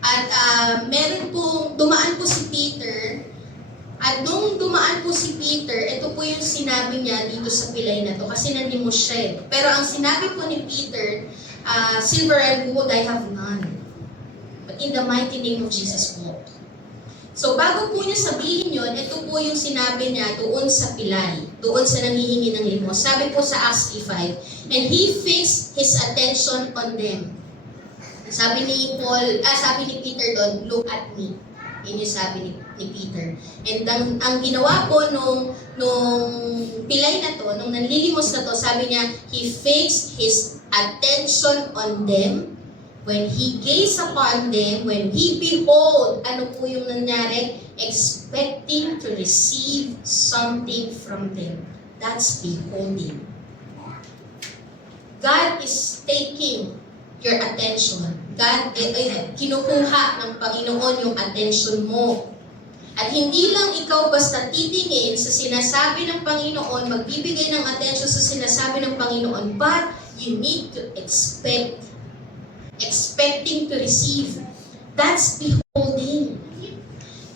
at meron pong dumaan po si Peter. At nung dumaan po si Peter, ito po yung sinabi niya dito sa pilay na to kasi nanlimos siya eh. Pero ang sinabi po ni Peter, silver and gold I have none, but in the mighty name of Jesus walk. So bago po niya sabihin yun, ito po yung sinabi niya doon sa pilay, doon sa nangihingi ng limos. Sabi po sa Acts 3:5, and he fixed his attention on them. Sabi ni Peter doon, look at me. Yun yung sabi ni Peter. And ang ginawa po nung pilay na to, nung nanlilimos na to, sabi niya, he fixed his attention on them. When he gazed upon them, when he behold, ano po yung nangyari? Expecting to receive something from them. That's beholding. God is taking your attention. God, kinukuha ng Panginoon yung attention mo. At hindi lang ikaw basta titingin sa sinasabi ng Panginoon, magbibigay ng attention sa sinasabi ng Panginoon, but you need to expecting to receive. That's beholding.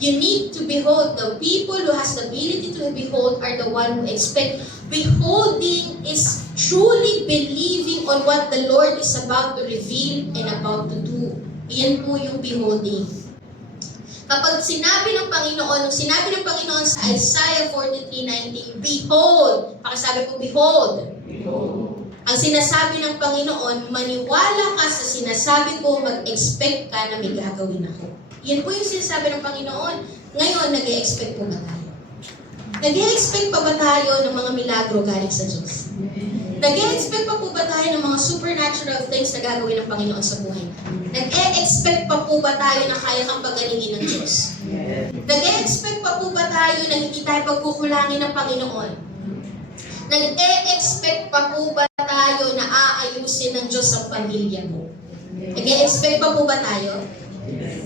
You need to behold. The people who has the ability to behold are the one who expect. Beholding is truly believing on what the Lord is about to reveal and about to do. Iyan po yung beholding. Kapag sinabi ng Panginoon sa Isaiah 43:19, behold, pakisabi po, behold. Ang sinasabi ng Panginoon, maniwala ka sa sinasabi ko, mag-expect ka na may gagawin ako. Yan po yung sinasabi ng Panginoon. Ngayon, nag-e-expect po ba tayo? Nag-e-expect pa ba tayo ng mga milagro galing sa Diyos? Nag-e-expect pa po ba tayo ng mga supernatural things na gagawin ng Panginoon sa buhay natin? Nag-e-expect pa po ba tayo na kaya kang pagalingin ng Diyos? Nag-e-expect pa po ba tayo na hindi tayo pagkukulangin ng Panginoon? Nag-e-expect pa po ba tayo na aayusin ng Diyos ang pamilya mo? Nag-e-expect pa po ba tayo?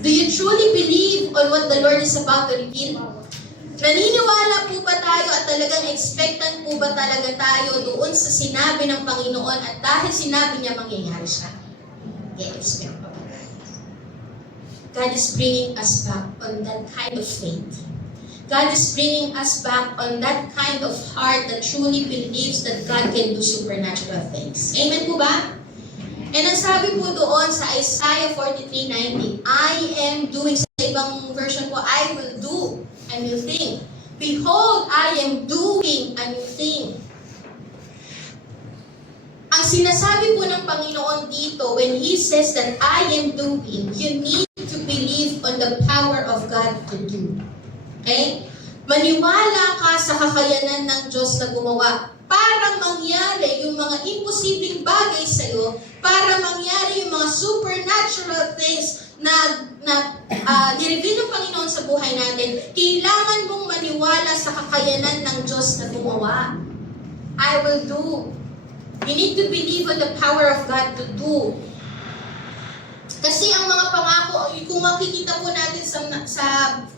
Do you truly believe on what the Lord is about to reveal? Naniniwala po ba tayo at talagang expectant po ba talaga tayo doon sa sinabi ng Panginoon at dahil sinabi niya mangyayari siya? Nag-e-expect pa ba tayo? God is bringing us back on that kind of faith. God is bringing us back on that kind of heart that truly believes that God can do supernatural things. Amen po ba? And ang sabi po doon sa Isaiah 43:19, I am doing, sa ibang version po, I will do a new thing. Behold, I am doing a new thing. Ang sinasabi po ng Panginoon dito, when He says that I am doing, you need to believe on the power of God to do. Okay? Maniwala ka sa kakayanan ng Diyos na gumawa para mangyari yung mga imposibleng bagay sa iyo, para mangyari yung mga supernatural things na nireveal ng Panginoon sa buhay natin. Kailangan mong maniwala sa kakayanan ng Diyos na gumawa. I will do. You need to believe on the power of God to do. Kasi ang mga pangako, kung makikita po natin sa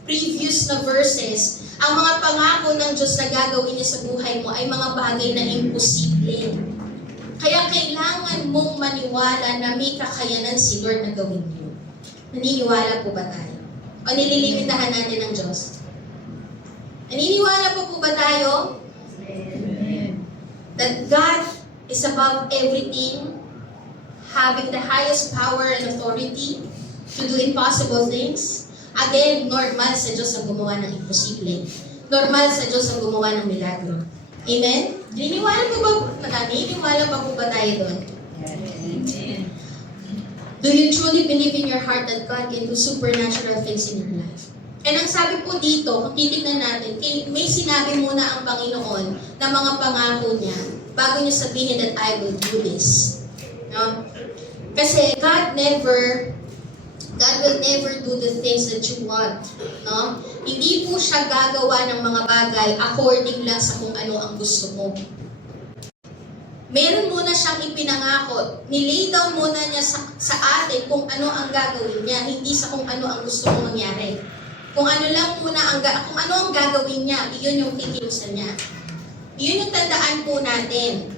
previous na verses, ang mga pangako ng Diyos na gagawin niya sa buhay mo ay mga bagay na imposible. Kaya kailangan mong maniwala na may kakayanan si Lord na gawin niyo. Naniniwala po ba tayo? O nililimitahan natin ng Diyos? Naniniwala po ba tayo? That God is above everything, having the highest power and authority to do impossible things. Again, normal sa Diyos ang gumawa ng imposible. Normal sa Diyos ang gumawa ng milagro. Amen? Naniniwala pa po ba tayo doon? Amen. Do you truly believe in your heart that God can do supernatural things in your life? And ang sabi po dito, kung titignan natin, may sinabi muna ang Panginoon na mga pangako niya bago niya sabihin that I will do this. No? Kasi God will never do the things that you want. No? Hindi po siya gagawa ng mga bagay according lang sa kung ano ang gusto mo. Meron muna siyang ipinangako. Nilay down muna niya sa atin kung ano ang gagawin niya, hindi sa kung ano ang gusto mong mangyari. Kung ano lang muna kung ano ang gagawin niya, iyon yung kikilusan niya. Iyon yung tandaan po natin.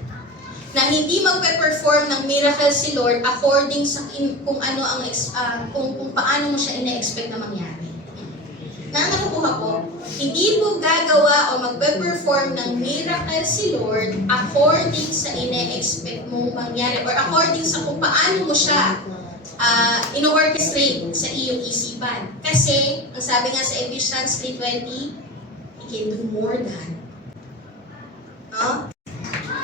Na hindi magpe-perform ng miracle si Lord according sa kung ano ang kung paano mo siya ina-expect na mangyari. Nakukuha po, hindi mo gagawa o magpe-perform ng miracle si Lord according sa ina-expect mong mangyari or according sa kung paano mo siya ino-orchestrate sa iyong isipan. Kasi, ang sabi nga sa Ephesians 3:20, He can do more than. No?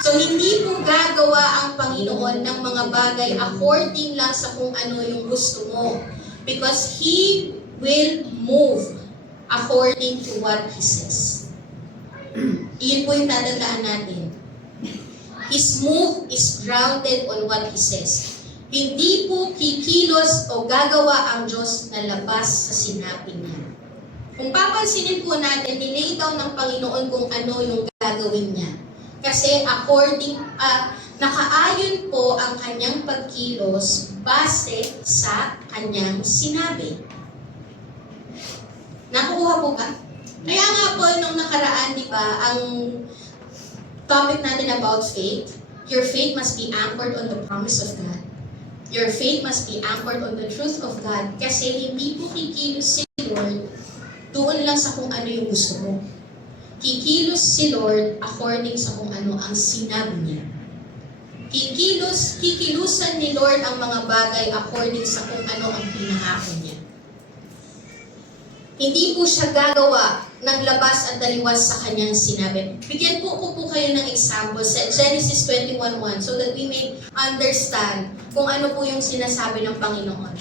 So, hindi mo gagawa ang Panginoon ng mga bagay according lang sa kung ano yung gusto mo. Because He will move according to what He says. Iyon po yung tatandaan natin. His move is grounded on what He says. Hindi po kikilos o gagawa ang Diyos na labas sa sinabi niya. Kung papansinin po natin, nilay down ng Panginoon kung ano yung gagawin niya. Kasi nakaayon po ang kanyang pagkilos base sa kanyang sinabi. Nakukuha po ba? Kaya nga po, nung nakaraan, di ba, ang topic natin about faith, your faith must be anchored on the promise of God. Your faith must be anchored on the truth of God. Kasi hindi po kikilos si Lord doon lang sa kung ano yung gusto mo. Kikilos si Lord according sa kung ano ang sinabi niya. Kikilusan ni Lord ang mga bagay according sa kung ano ang pinangako niya. Hindi po siya gagawa ng labas at daliwas sa kanyang sinabi. Bigyan po kayo ng example sa Genesis 21:1 so that we may understand kung ano po yung sinasabi ng Panginoon.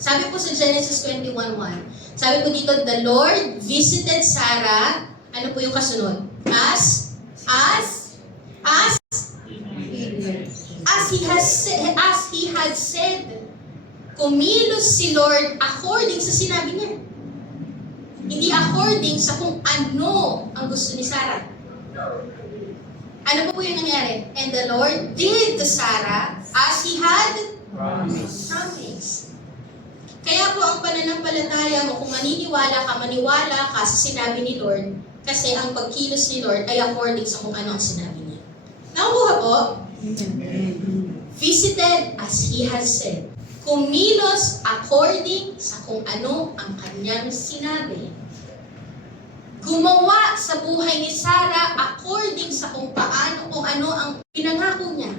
Sabi po sa Genesis 21:1, sabi po dito, the Lord visited Sarah. Ano po yung kasunod? As he had said. Kumilos si Lord according sa sinabi niya. Hindi according sa kung ano ang gusto ni Sarah. Ano po yung nangyari? And the Lord did to Sarah as He had promised. Kaya po ang pananampalataya mo, kung maniwala ka sa sinabi ni Lord, kasi ang pagkilos ni Lord ay according sa kung ano ang sinabi niya. Nakuha po? Visited as He has said. Kumilos according sa kung ano ang kanyang sinabi. Gumawa sa buhay ni Sarah according sa kung ano ang pinangako niya.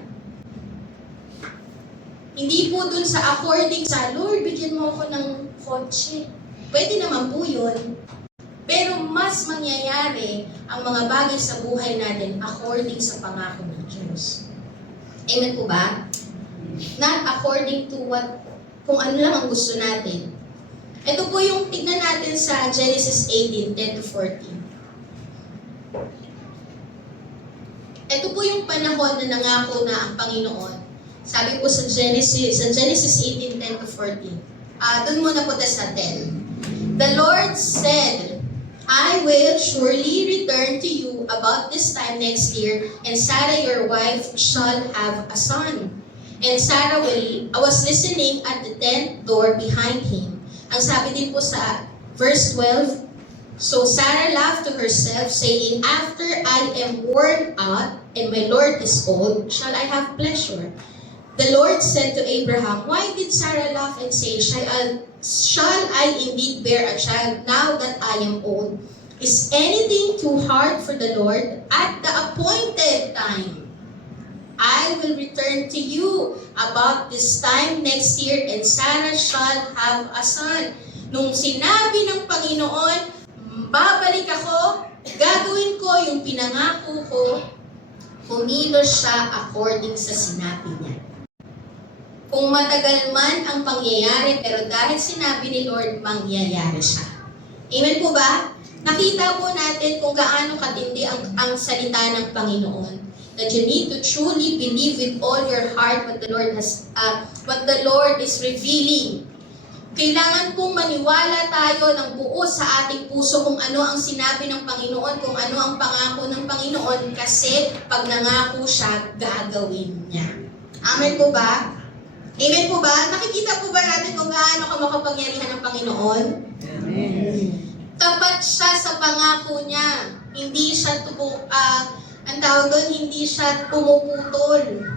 Hindi po dun sa according sa, Lord, bigyan mo ako ng kotse. Pwede naman po yun. Pero mas mangyayari ang mga bagay sa buhay natin according sa pangako ng Diyos. Amen po ba? Not according to kung ano lang ang gusto natin. Ito po yung tignan natin sa Genesis 18:10-14. Ito po yung panahon na nangako na ang Panginoon. Sabi po sa Genesis 18:10-14. Doon muna po tayo sa 10. The Lord said, I will surely return to you about this time next year, and Sarah your wife shall have a son. And Sarah was listening at the tent door behind him. Ang sabi din po sa verse 12, so Sarah laughed to herself, saying, after I am worn out and my Lord is old, shall I have pleasure? The Lord said to Abraham, why did Sarah laugh and say, shall I indeed bear a child now that I am old? Is anything too hard for the Lord? At the appointed time, I will return to you about this time next year, and Sarah shall have a son. Nung sinabi ng Panginoon, babalik ako, gagawin ko yung pinangako ko, kumilos siya according sa sinabi niya. Kung matagal man ang pangyayari, pero dahil sinabi ni Lord, mangyayari siya. Amen po ba? Nakita po natin kung gaano katindi ang salita ng Panginoon. That you need to truly believe with all your heart what the Lord is revealing. Kailangan pong maniwala tayo ng buo sa ating puso kung ano ang sinabi ng Panginoon, kung ano ang pangako ng Panginoon, kasi pag nangako siya, gagawin niya. Amen po ba? Amen po ba? Nakikita po ba natin kung gaano ka makapangyarihan ng Panginoon? Amen. Tapat siya sa pangako niya. Hindi siya ang tawag doon, hindi siya pumuputol.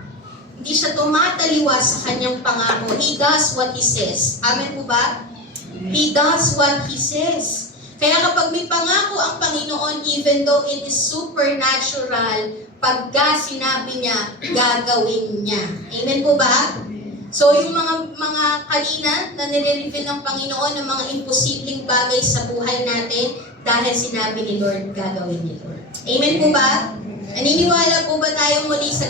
Hindi siya tumataliwas sa kanyang pangako. He does what He says. Amen po ba? He does what He says. Kaya kapag may pangako ang Panginoon, even though it is supernatural, pagka sinabi niya, gagawin niya. Amen po ba? So yung mga kanina na nire-reveal ng Panginoon ng mga imposibleng bagay sa buhay natin, dahil sinabi ni Lord, gagawin ni Lord. Amen po ba? Naniniwala po ba tayo muli sa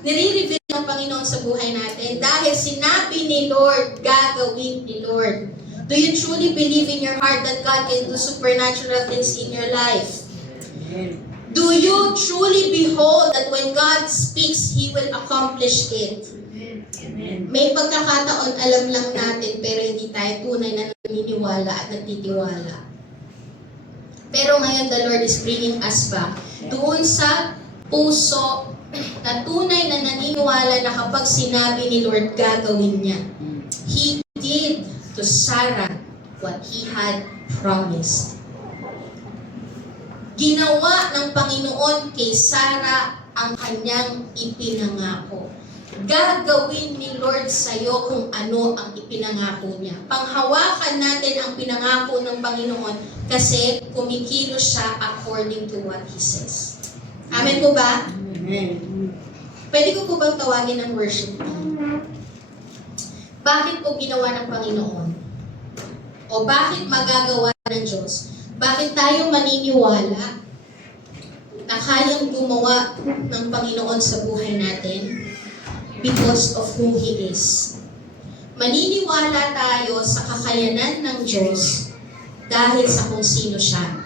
nire-reveal ng Panginoon sa buhay natin? Dahil sinabi ni Lord, gagawin ni Lord. Do you truly believe in your heart that God can do supernatural things in your life? Do you truly behold that when God speaks, He will accomplish it? May pagkakataon, alam lang natin, pero hindi tayo tunay na naniniwala at nagtitiwala. Pero ngayon, the Lord is bringing us back doon sa puso na tunay na naniniwala na kapag sinabi ni Lord, gagawin niya. He did to Sarah what He had promised. Ginawa ng Panginoon kay Sarah ang kanyang ipinangako. Gagawin ni Lord sa'yo kung ano ang ipinangako niya. Panghawakan natin ang pinangako ng Panginoon kasi kumikilos siya according to what He says. Amen po ba? Amen. Pwede ko po bang tawagin ng worship team? Bakit po ginawa ng Panginoon? O bakit magagawa ng Diyos? Bakit tayo maniniwala na kayang gumawa ng Panginoon sa buhay natin? Because of who He is. Maniniwala tayo sa kakayanan ng Diyos dahil sa kung sino siya.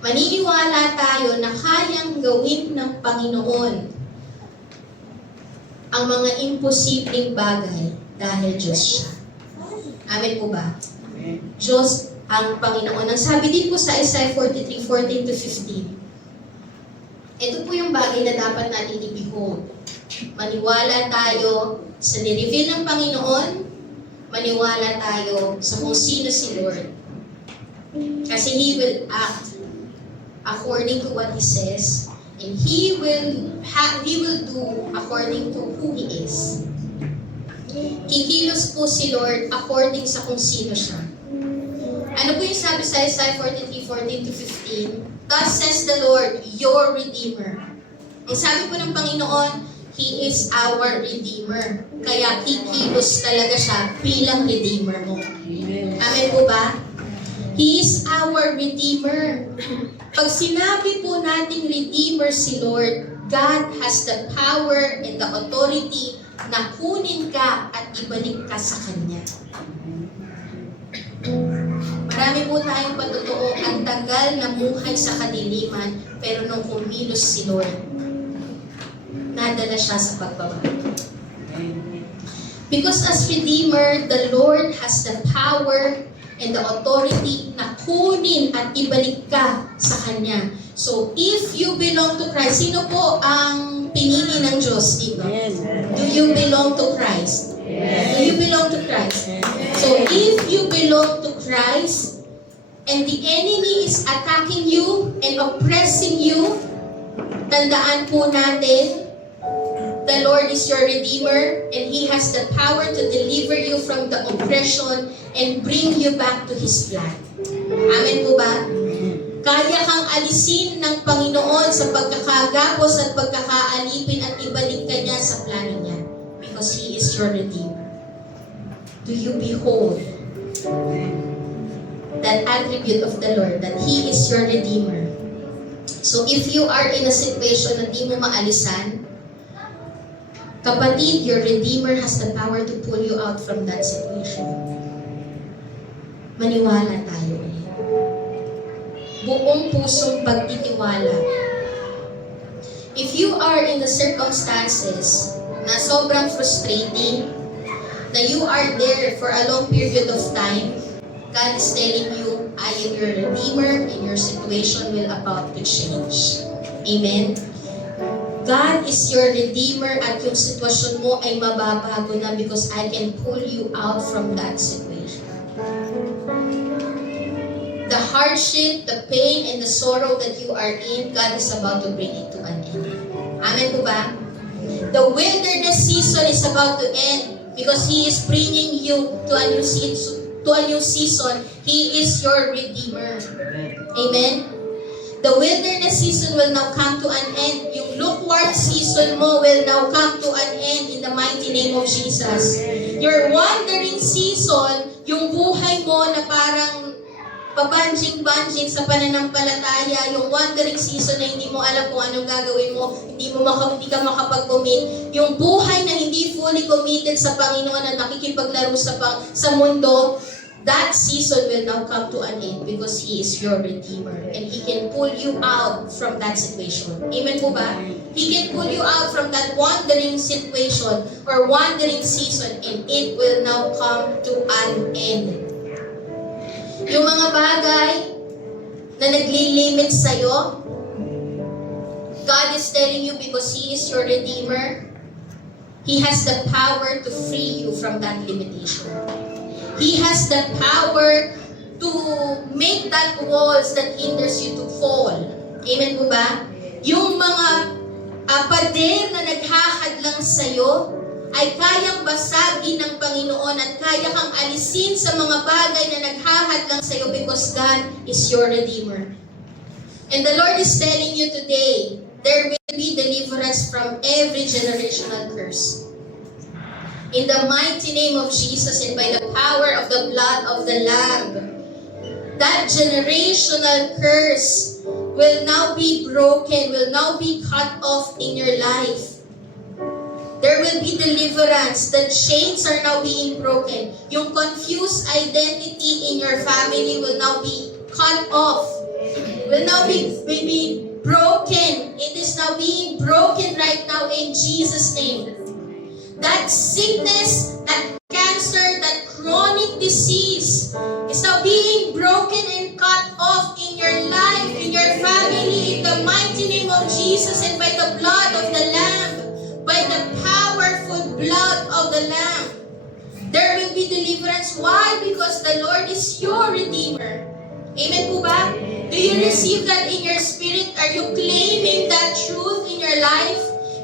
Maniniwala tayo na kayang gawin ng Panginoon ang mga imposibleng bagay dahil Diyos siya. Amen po ba? Diyos ang Panginoon. Ang sabi din po sa Isaiah 43:14-15, ito po yung bagay na dapat natin i-behold. Maniwala tayo sa nireveal ng Panginoon, maniwala tayo sa kung sino si Lord. Kasi He will act according to what He says, and He will do according to who He is. Kikilos po si Lord according sa kung sino siya. Ano po yung sabi sa Isaiah 43:14-15? Thus says the Lord, your Redeemer. Ang sabi po ng Panginoon, He is our Redeemer. Kaya kikilos talaga siya bilang Redeemer mo. Amen po ba? He is our Redeemer. Pag sinabi po nating Redeemer si Lord, God has the power and the authority na kunin ka at ibalik ka sa Kanya. Marami po tayong patotoo, ang tagal na buhay sa kadiliman, pero nung kumilos si Lord, nadala siya sa pagbabago. Because as Redeemer, the Lord has the power and the authority na kunin at ibalik ka sa Kanya. So, if you belong to Christ, sino po ang pinili ng Diyos dito? Do you belong to Christ? Do you belong to Christ? So, if you belong to Christ, and the enemy is attacking you and oppressing you, tandaan po natin, the Lord is your Redeemer, and He has the power to deliver you from the oppression and bring you back to His plan. Amen po ba? Kaya kang alisin ng Panginoon sa pagkakagapos at pagkakaalipin at ibalik ka niya sa plano niya. Because He is your Redeemer. Do you behold that attribute of the Lord, that He is your Redeemer? So if you are in a situation na di mo maalisan, kapatid, your Redeemer has the power to pull you out from that situation. Maniwala tayo ulit. Buong pusong pagtitiwala. If you are in the circumstances na sobrang frustrating, na you are there for a long period of time, God is telling you, I am your Redeemer and your situation will about to change. Amen? God is your Redeemer at yung sitwasyon mo ay mababago na because I can pull you out from that situation. The hardship, the pain, and the sorrow that you are in, God is about to bring it to an end. Amen po ba? The wilderness season is about to end because He is bringing you to a new season. He is your Redeemer. Amen? The wilderness season will now come to an end. Yung lukewarm season mo will now come to an end in the mighty name of Jesus. Your wandering season, yung buhay mo na parang pabanjing-banjing sa pananampalataya, yung wandering season na hindi mo alam kung anong gagawin mo, hindi ka makapag-commit, yung buhay na hindi fully committed sa Panginoon na nakikipaglaro sa mundo, that season will now come to an end because He is your Redeemer and He can pull you out from that situation. Amen po ba? He can pull you out from that wandering situation or wandering season and it will now come to an end. Yung mga bagay na naglilimit sa'yo, God is telling you because He is your Redeemer, He has the power to free you from that limitation. He has the power to make that walls that hinders you to fall. Amen po ba? Yung mga pader na naghahadlang sa'yo, ay kayang basagin ng Panginoon at kaya kang alisin sa mga bagay na naghahadlang sa'yo because God is your Redeemer. And the Lord is telling you today, there will be deliverance from every generational curse. In the mighty name of Jesus and by the power of the blood of the Lamb, that generational curse will now be broken, will now be cut off in your life. There will be deliverance. The chains are now being broken. Yung confused identity in your family will now be cut off. Will now be broken. It is now being broken right now in Jesus' name. That sickness, that cancer, that chronic disease is now being broken and cut off in your life, in your family, in the mighty name of Jesus and by the blood of the Lamb, by the powerful blood of the Lamb. There will be deliverance. Why? Because the Lord is your Redeemer. Amen po ba? Do you receive that in your spirit? Are you claiming that truth in your life?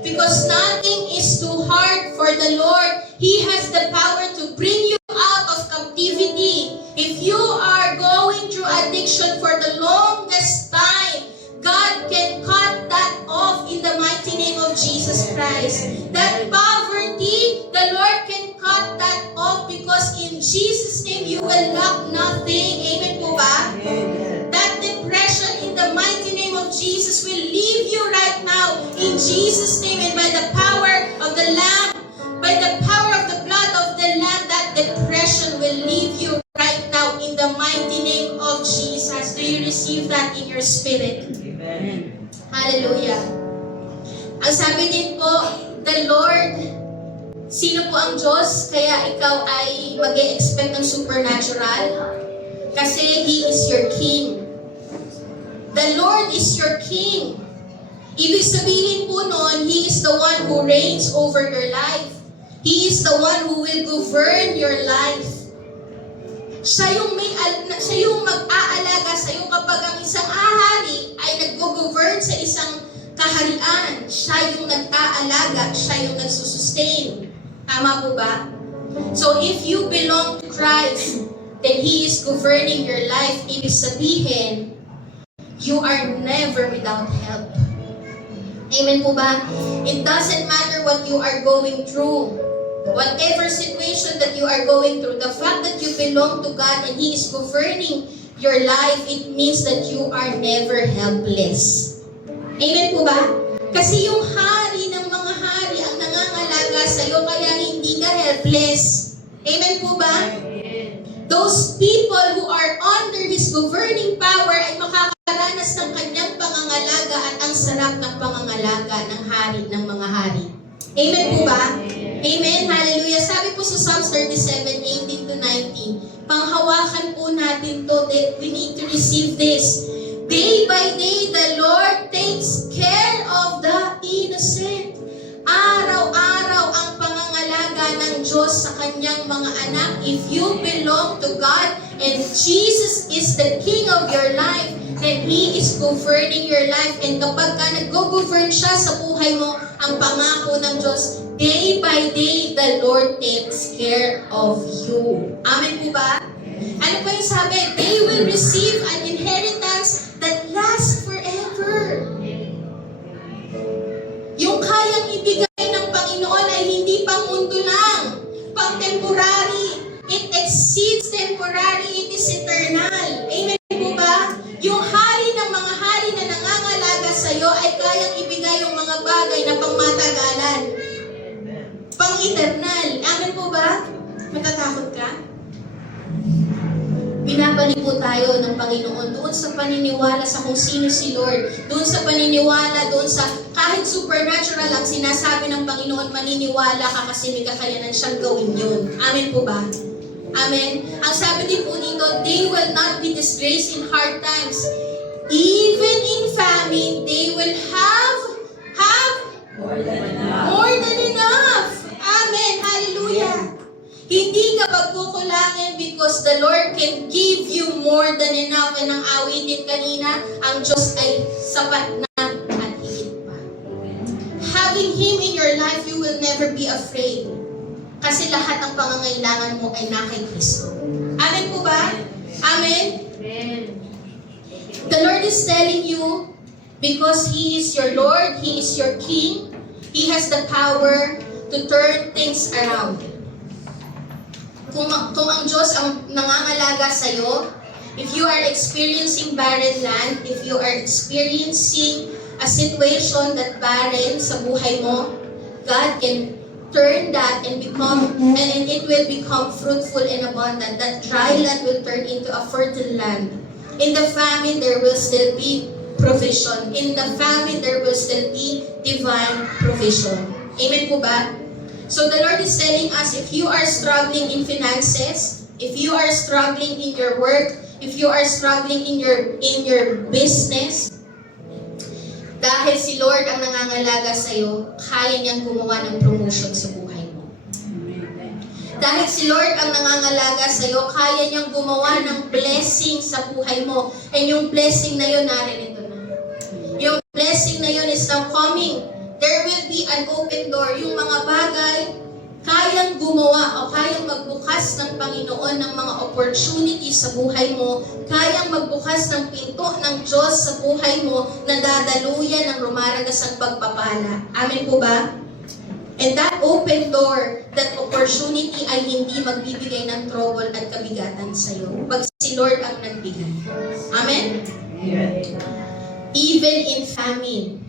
Because nothing is too hard for the Lord. He has the power to bring you out of captivity. If you are going through addiction for the longest time, God can cut that off in the mighty name of Jesus Christ. That poverty, the Lord can cut that off because in Jesus' name you will lack nothing. Amen po ba? That depression in the mighty name of Jesus will leave you right now in Jesus' name and by the power of the Lamb, by the power of the blood of the Lamb, that depression will leave you right now in the mighty name of Jesus. Do you receive that in your spirit? Amen. Hallelujah. Ang sabi din po, the Lord, sino po ang Diyos? Kaya ikaw ay mag-e-expect ng supernatural? Kasi He is your King. The Lord is your King. Ibig sabihin po nun, He is the one who reigns over your life. He is the one who will govern your life. Siya yung mag-aalaga sa'yo kapag ang isang ahari ay nag-govern sa isang kaharian. Siya yung nag-aalaga, siya yung nagsusustain. Tama po ba? So if you belong to Christ, then He is governing your life. Ibig sabihin, you are never without help. Amen po ba? It doesn't matter what you are going through. Whatever situation that you are going through, the fact that you belong to God and He is governing your life, it means that you are never helpless. Amen po ba? Kasi yung hari ng mga hari ang nangangalaga sa'yo, kaya hindi ka helpless. Amen po ba? Those people who are under His governing power ay makakaranas ng kanyang pangangalaga at ang sarap ng pangangalaga ng hari ng mga hari. Amen po ba? Amen, hallelujah. Sabi po sa Psalms 37:18 to 19, panghawakan po natin to that we need to receive this. Day by day, the Lord takes care of the innocent. Araw-araw ang pangangalaga ng Diyos sa kanyang mga anak. If you belong to God and Jesus is the King of your life, then He is governing your life. And kapag ka nag-govern siya sa buhay mo, ang pangako ng Diyos, day by day, the Lord takes care of you. Amen po ba? Ano po yung sabi? They will receive an inheritance that lasts forever. Yung kayang ibigay ng Panginoon ay hindi pang mundo lang, pang temporary. It exceeds temporary, it is eternal. Amen po ba? Yung hari ng mga hari na nangangalaga sa iyo ay kayang ibigay yung mga bagay na pangmatagalan, pang-eternal. Amen po ba? Matatakot ka? Binabalik po tayo ng Panginoon doon sa paniniwala sa kung sino si Lord. Doon sa paniniwala, doon sa kahit supernatural ang sinasabi ng Panginoon, maniniwala ka kasi may kakayanan siyang gawin yun. Amen po ba? Amen? Ang sabi din po dito, they will not be disgraced in hard times. Even in famine, they will have More than enough. more than enough. Amen. Hallelujah. Hindi ka pagkukulangin because the Lord can give you more than enough. And ang awitin kanina, ang Diyos ay sapat na at higit pa. Having Him in your life, you will never be afraid. Kasi lahat ng pangangailangan mo ay na kay Kristo. Amen po ba? Amen? The Lord is telling you, because He is your Lord, He is your King, He has the power to turn things around. Kung ang Diyos ang nangangalaga sa iyo, if you are experiencing barren land, if you are experiencing a situation that barren sa buhay mo, God can turn that and it will become fruitful and abundant. That dry land will turn into a fertile land. In the famine, there will still be provision. In the famine, there will still be divine provision. Amen po ba? So the Lord is telling us, if you are struggling in finances, if you are struggling in your work, if you are struggling in your business, dahil si Lord ang nangangalaga sa iyo, kaya niyang gumawa ng promotion sa buhay mo. Dahil si Lord ang nangangalaga sa iyo, kaya niyang gumawa ng blessing sa buhay mo. And yung blessing na yun, narinito na. Yung blessing na yun is now coming. There will be an open door. Yung mga bagay, kayang gumawa o kayang magbukas ng Panginoon ng mga opportunities sa buhay mo, kayang magbukas ng pinto ng Diyos sa buhay mo na dadaluyan ng rumaragas ang pagpapala. Amen po ba? And that open door, that opportunity ay hindi magbibigay ng trouble at kabigatan sa iyo. Pag si Lord ang nagbigay. Amen? Even in famine,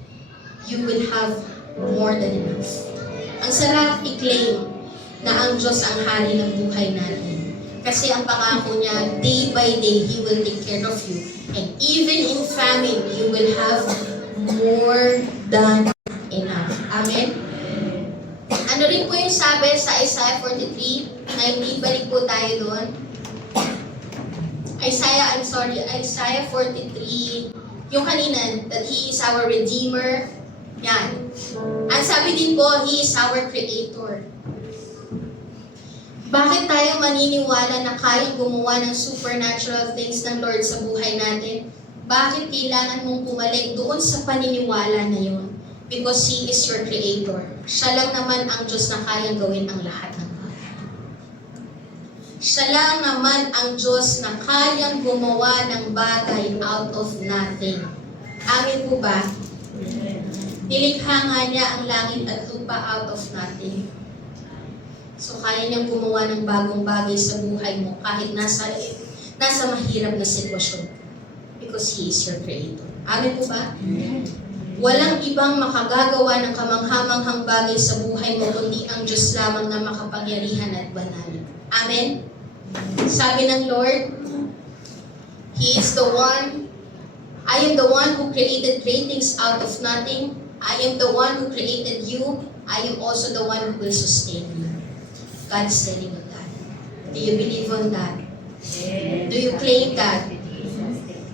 you will have more than enough. Ang sarap i-claim na ang Diyos ang hari ng buhay natin. Kasi ang pangako niya, day by day, He will take care of you. And even in famine, you will have more than enough. Amen? Ano rin po yung sabi sa Isaiah 43:19, balik po tayo doon. Isaiah 43, yung kanina, that He is our Redeemer. Yan. Ang sabi din po, He is our Creator. Bakit tayo maniniwala na kayang gumawa ng supernatural things ng Lord sa buhay natin? Bakit kailangan mong bumalik doon sa paniniwala na yun? Because He is your Creator. Siya lang naman ang Diyos na kayang gawin ang lahat ng bagay. Siya lang naman ang Diyos na kayang gumawa ng bagay out of nothing. Amin po ba? Nilikha nga niya ang langit at lupa out of nothing. So kaya niyang gumawa ng bagong bagay sa buhay mo kahit nasa mahirap na sitwasyon. Because He is your Creator. Amen po ba? Walang ibang makagagawa ng kamanghamanghang bagay sa buhay mo kundi ang Diyos lamang na makapangyarihan at banal. Amen? Sabi ng Lord, He is the one, I am the one who created great things out of nothing. I am the one who created you. I am also the one who will sustain you. God is telling you that. Do you believe on that? Do you claim that?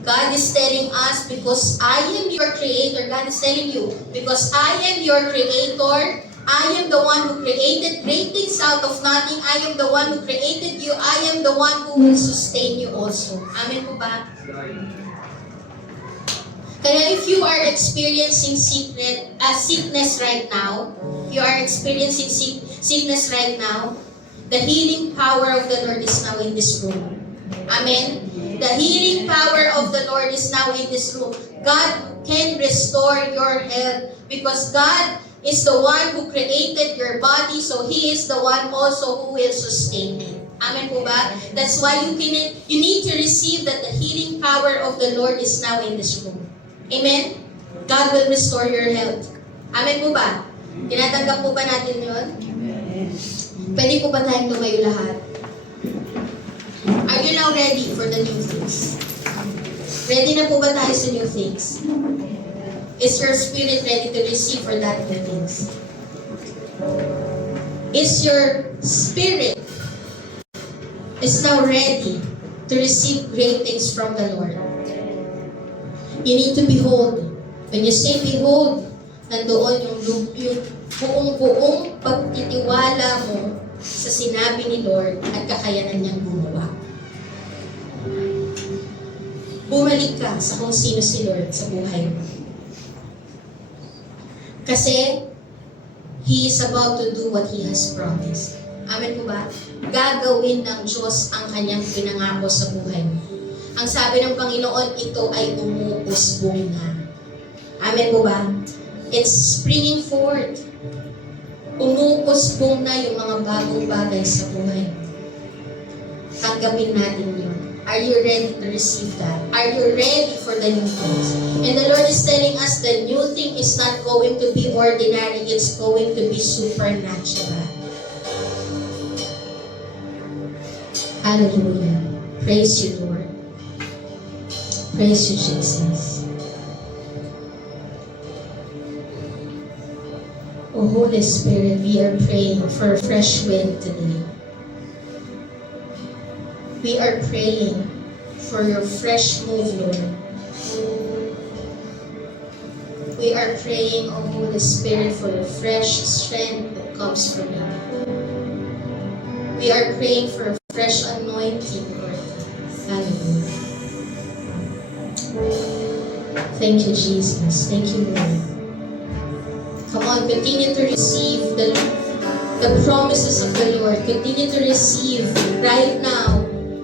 God is telling us, because I am your creator. God is telling you, because I am your creator, I am the one who created great things out of nothing. I am the one who created you. I am the one who will sustain you also. Amen po ba? Kaya if you are experiencing sickness right now, if you are experiencing sickness right now, the healing power of the Lord is now in this room. Amen? The healing power of the Lord is now in this room. God can restore your health because God is the one who created your body, so He is the one also who will sustain it. Amen po ba? That's why you need to receive that the healing power of the Lord is now in this room. Amen? God will restore your health. Amen po ba? Tinatanggap po ba natin yun? Pwede po ba tayong tumayo lahat? Are you now ready for the new things? Ready na po ba tayo sa new things? Is your spirit ready to receive for that new things? Is your spirit now ready to receive great things from the Lord? You need to behold. When you say behold, nandoon yung buong pagtitiwala mo sa sinabi ni Lord at kakayanan niyang gumawa. Bumalik ka sa kung sino si Lord sa buhay mo. Kasi, He is about to do what He has promised. Amen po ba? Gagawin ng Diyos ang kanyang pinangako sa buhay mo. Ang sabi ng Panginoon, ito ay umuusbong na. Amen po ba? It's springing forth. Umuusbong na yung mga bagong bagay sa buhay. Tanggapin natin yun. Are you ready to receive that? Are you ready for the new things? And the Lord is telling us the new thing is not going to be ordinary. It's going to be supernatural. Hallelujah. Praise you, Lord. Praise you, Jesus. Oh, Holy Spirit, we are praying for a fresh wind today. We are praying for your fresh move, Lord. We are praying, oh Holy Spirit, for the fresh strength that comes from you. We are praying for a fresh anointing, Lord. Hallelujah. Thank you, Jesus. Thank you, Lord. Come on, continue to receive the promises of the Lord. Continue to receive right now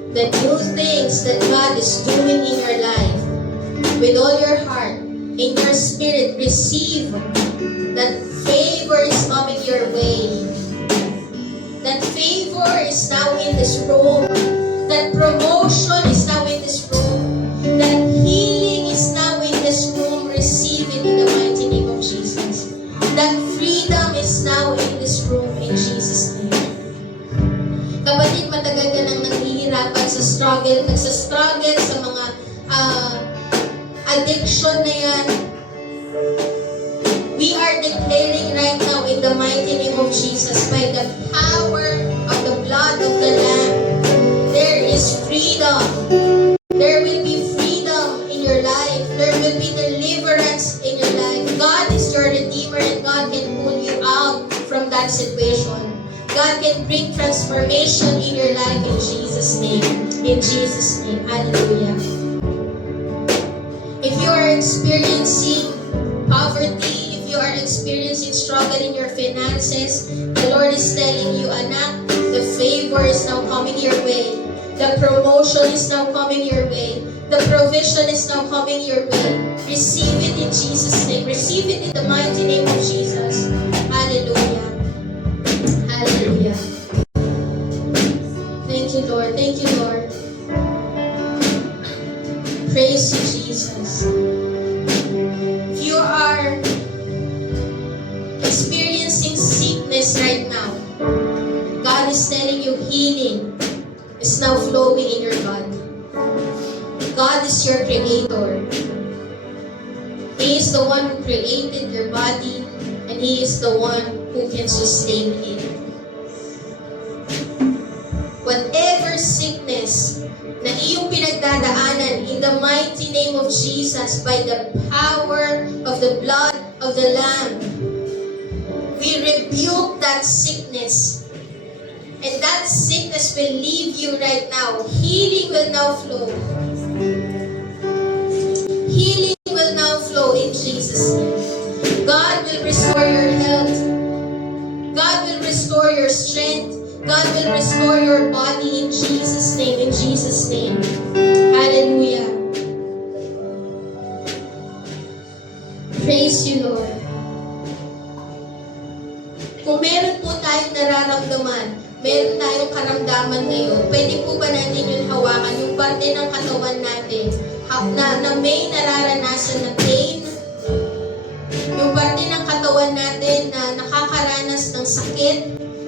the new things that God is doing in your life. With all your heart, in your spirit, receive that favor is coming your way. That favor is now in this room. That promotion is now in this room. That healing is now in this room. Receive it in the mighty name of Jesus. That freedom is now in this room in Jesus' name. Kapatid, matagal ka nang naghihirapan sa struggle sa mga addiction na yan. We are declaring right now in the mighty name of Jesus, by the power of the blood of the Lamb, there is freedom. There will be freedom in your life. There will be deliverance in your life. God is your Redeemer and God can pull you out from that situation. God can bring transformation in your life in Jesus' name. In Jesus' name. Hallelujah. If you are experiencing poverty, if you are experiencing struggle in your finances, the Lord is telling you, anak, the favor is now coming your way. The promotion is now coming your way. The provision is now coming your way. Receive it in Jesus' name. Receive it in the mighty name of Jesus. Hallelujah. Hallelujah. Thank you, Lord. Thank you, Lord. Praise you, Jesus. If you are experiencing sickness right now, God is telling you healing is now flowing in your body. God is your creator. He is the one who created your body, and He is the one who can sustain him. Whatever sickness na iyong pinagdadaanan, in the mighty name of Jesus, by the power of the blood of the Lamb, we rebuke that sickness. And that sickness will leave you right now. Healing will now flow. Healing will now flow in Jesus' name. God will restore your health. God will restore your strength. God will restore your body in Jesus' name. In Jesus' name. Hallelujah. Praise you, Lord. Kung meron po tayong nararamdaman, meron tayong karamdaman ngayon, pwede po ba natin yung hawakan, yung parte ng katawan natin, na may nararanasan na pain, yung parte ng katawan natin na nakakaranas ng sakit,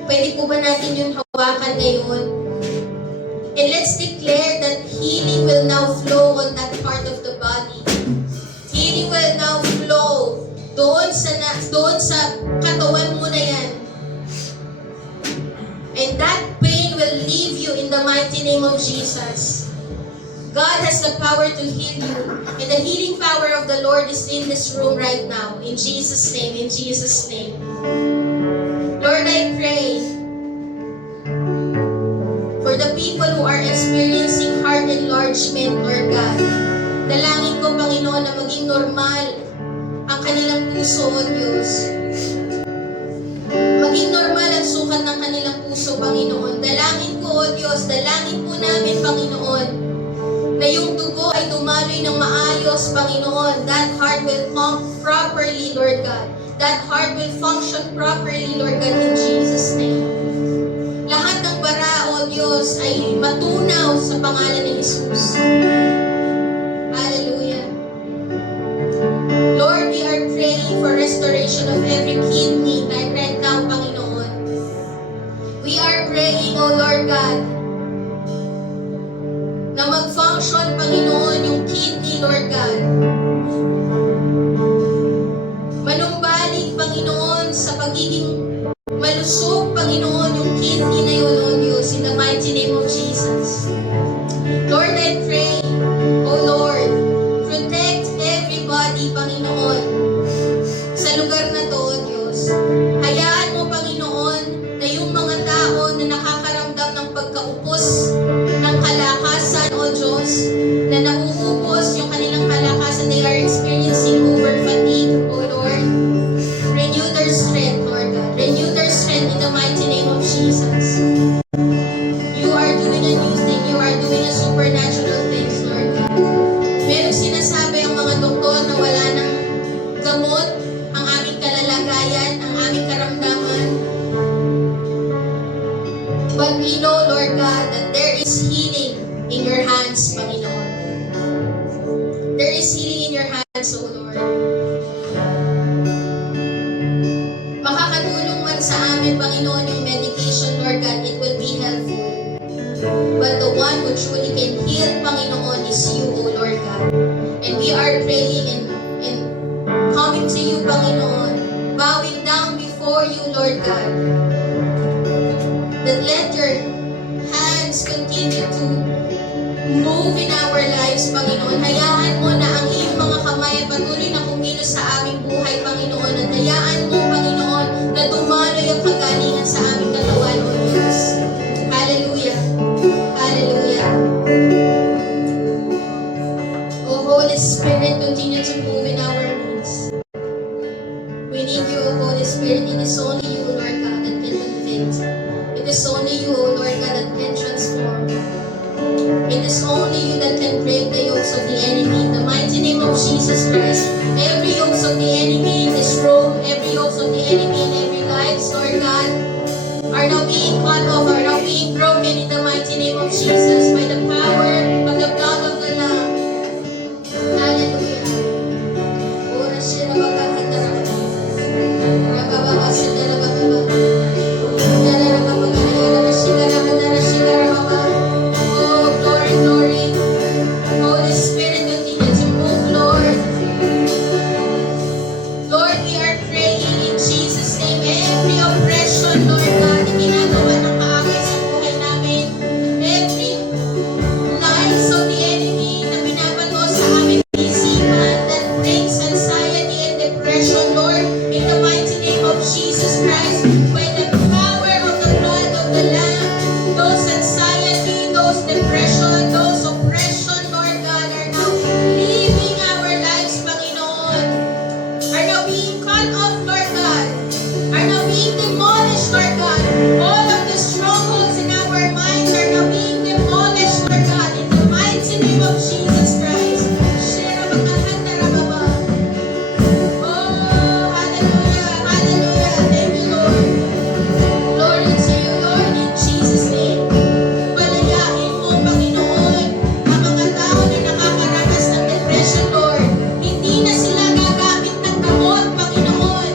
pwede po ba natin yung hawakan ngayon? And let's declare that healing will now flow on that part of the body. Healing will now flow doon sa katawan mo na yan. And that pain will leave you in the mighty name of Jesus. God has the power to heal you. And the healing power of the Lord is in this room right now. In Jesus' name, in Jesus' name. Lord, I pray for the people who are experiencing heart enlargement, Lord God. Dalangin ko, Panginoon, na maging normal ang kanilang puso, O Diyos. Maging normal ang sukat ng kanilang puso, Panginoon. Dalangin ko, O Diyos, dalangin po namin, Panginoon, na yung dugo ay dumaloy ng maayos, Panginoon. That heart will pump properly, Lord God. That heart will function properly, Lord God, in Jesus' name. Lahat ng bara, O Diyos, ay matunaw sa pangalan ni Jesus. Hallelujah. Lord, we are praying for restoration of every kidney right now, Panginoon. We are praying, O Lord God, na mag-function, Panginoon, yung kidney, Lord God. Manumbalik, Panginoon, sa pagiging malusog, Panginoon, yung kidney na yun, O Diyos, in the mighty name of Jesus. Lord, I pray, O Lord, protect everybody, Panginoon, sa lugar na to, O Diyos. Hayaan mo, Panginoon, na yung mga tao na nakakaramdam ng pagkaupos ng kalakasan, O Diyos, na nauubos yung kanilang kalakasan, they are experiencing over fatigue, O Lord. Renew their strength, Lord God. Renew their strength in the mighty name of Jesus. You are doing a new thing. You are doing a supernatural things, Lord God. Merong sinasabi ang mga doktor na wala ng gamot ang aming kalalagayan, ang aming karamdaman. But we know, Lord God, that there is healing in your hands, Panginoon. There is healing in your hands, O Lord. Makakatulong man sa amin, Panginoon, yung medication, Lord God, it will be helpful. But the one who truly can heal, Panginoon, is you, O Lord God. And we are praying and coming to you, Panginoon, bowing down before you, Lord God, that let your hands continue to move in our lives, Panginoon. Hayaan mo na ang iyong mga kamay ay patuloy na kumilos sa aming buhay, Panginoon. At hayaan mo, Panginoon, na dumaloy ang kagalingan sa aming katawan, O Diyos. Hallelujah. Hallelujah. O Holy Spirit, continue to move in our midst. We need you, O Holy Spirit. It is only you, Lord God, that can convict. It is only you, O Lord God, that can transform. It is only you that can break the yokes of the enemy. In the mighty name of Jesus Christ, every yokes of the enemy in this room, every yokes of the enemy in every life, Lord God, are now being cut off, are now being broken in the mighty name of Jesus by the power of the blood of the Lamb. Hallelujah. Ora shira bakahatara. Rababa shira bababa. Dara bababa dara shira dara shira baba. Oh, glory, glory. Holy Spirit, continue to move, Lord. Lord, Jesus Christ. Shira makahandarababa. Oh, hallelujah, hallelujah. Thank you, Lord. Glory to you, Lord, in Jesus' name. Palayain mo, Panginoon, ang mga tao na nakakaranas ng depression, Lord. Hindi na sila gagamit ng gamot, Panginoon.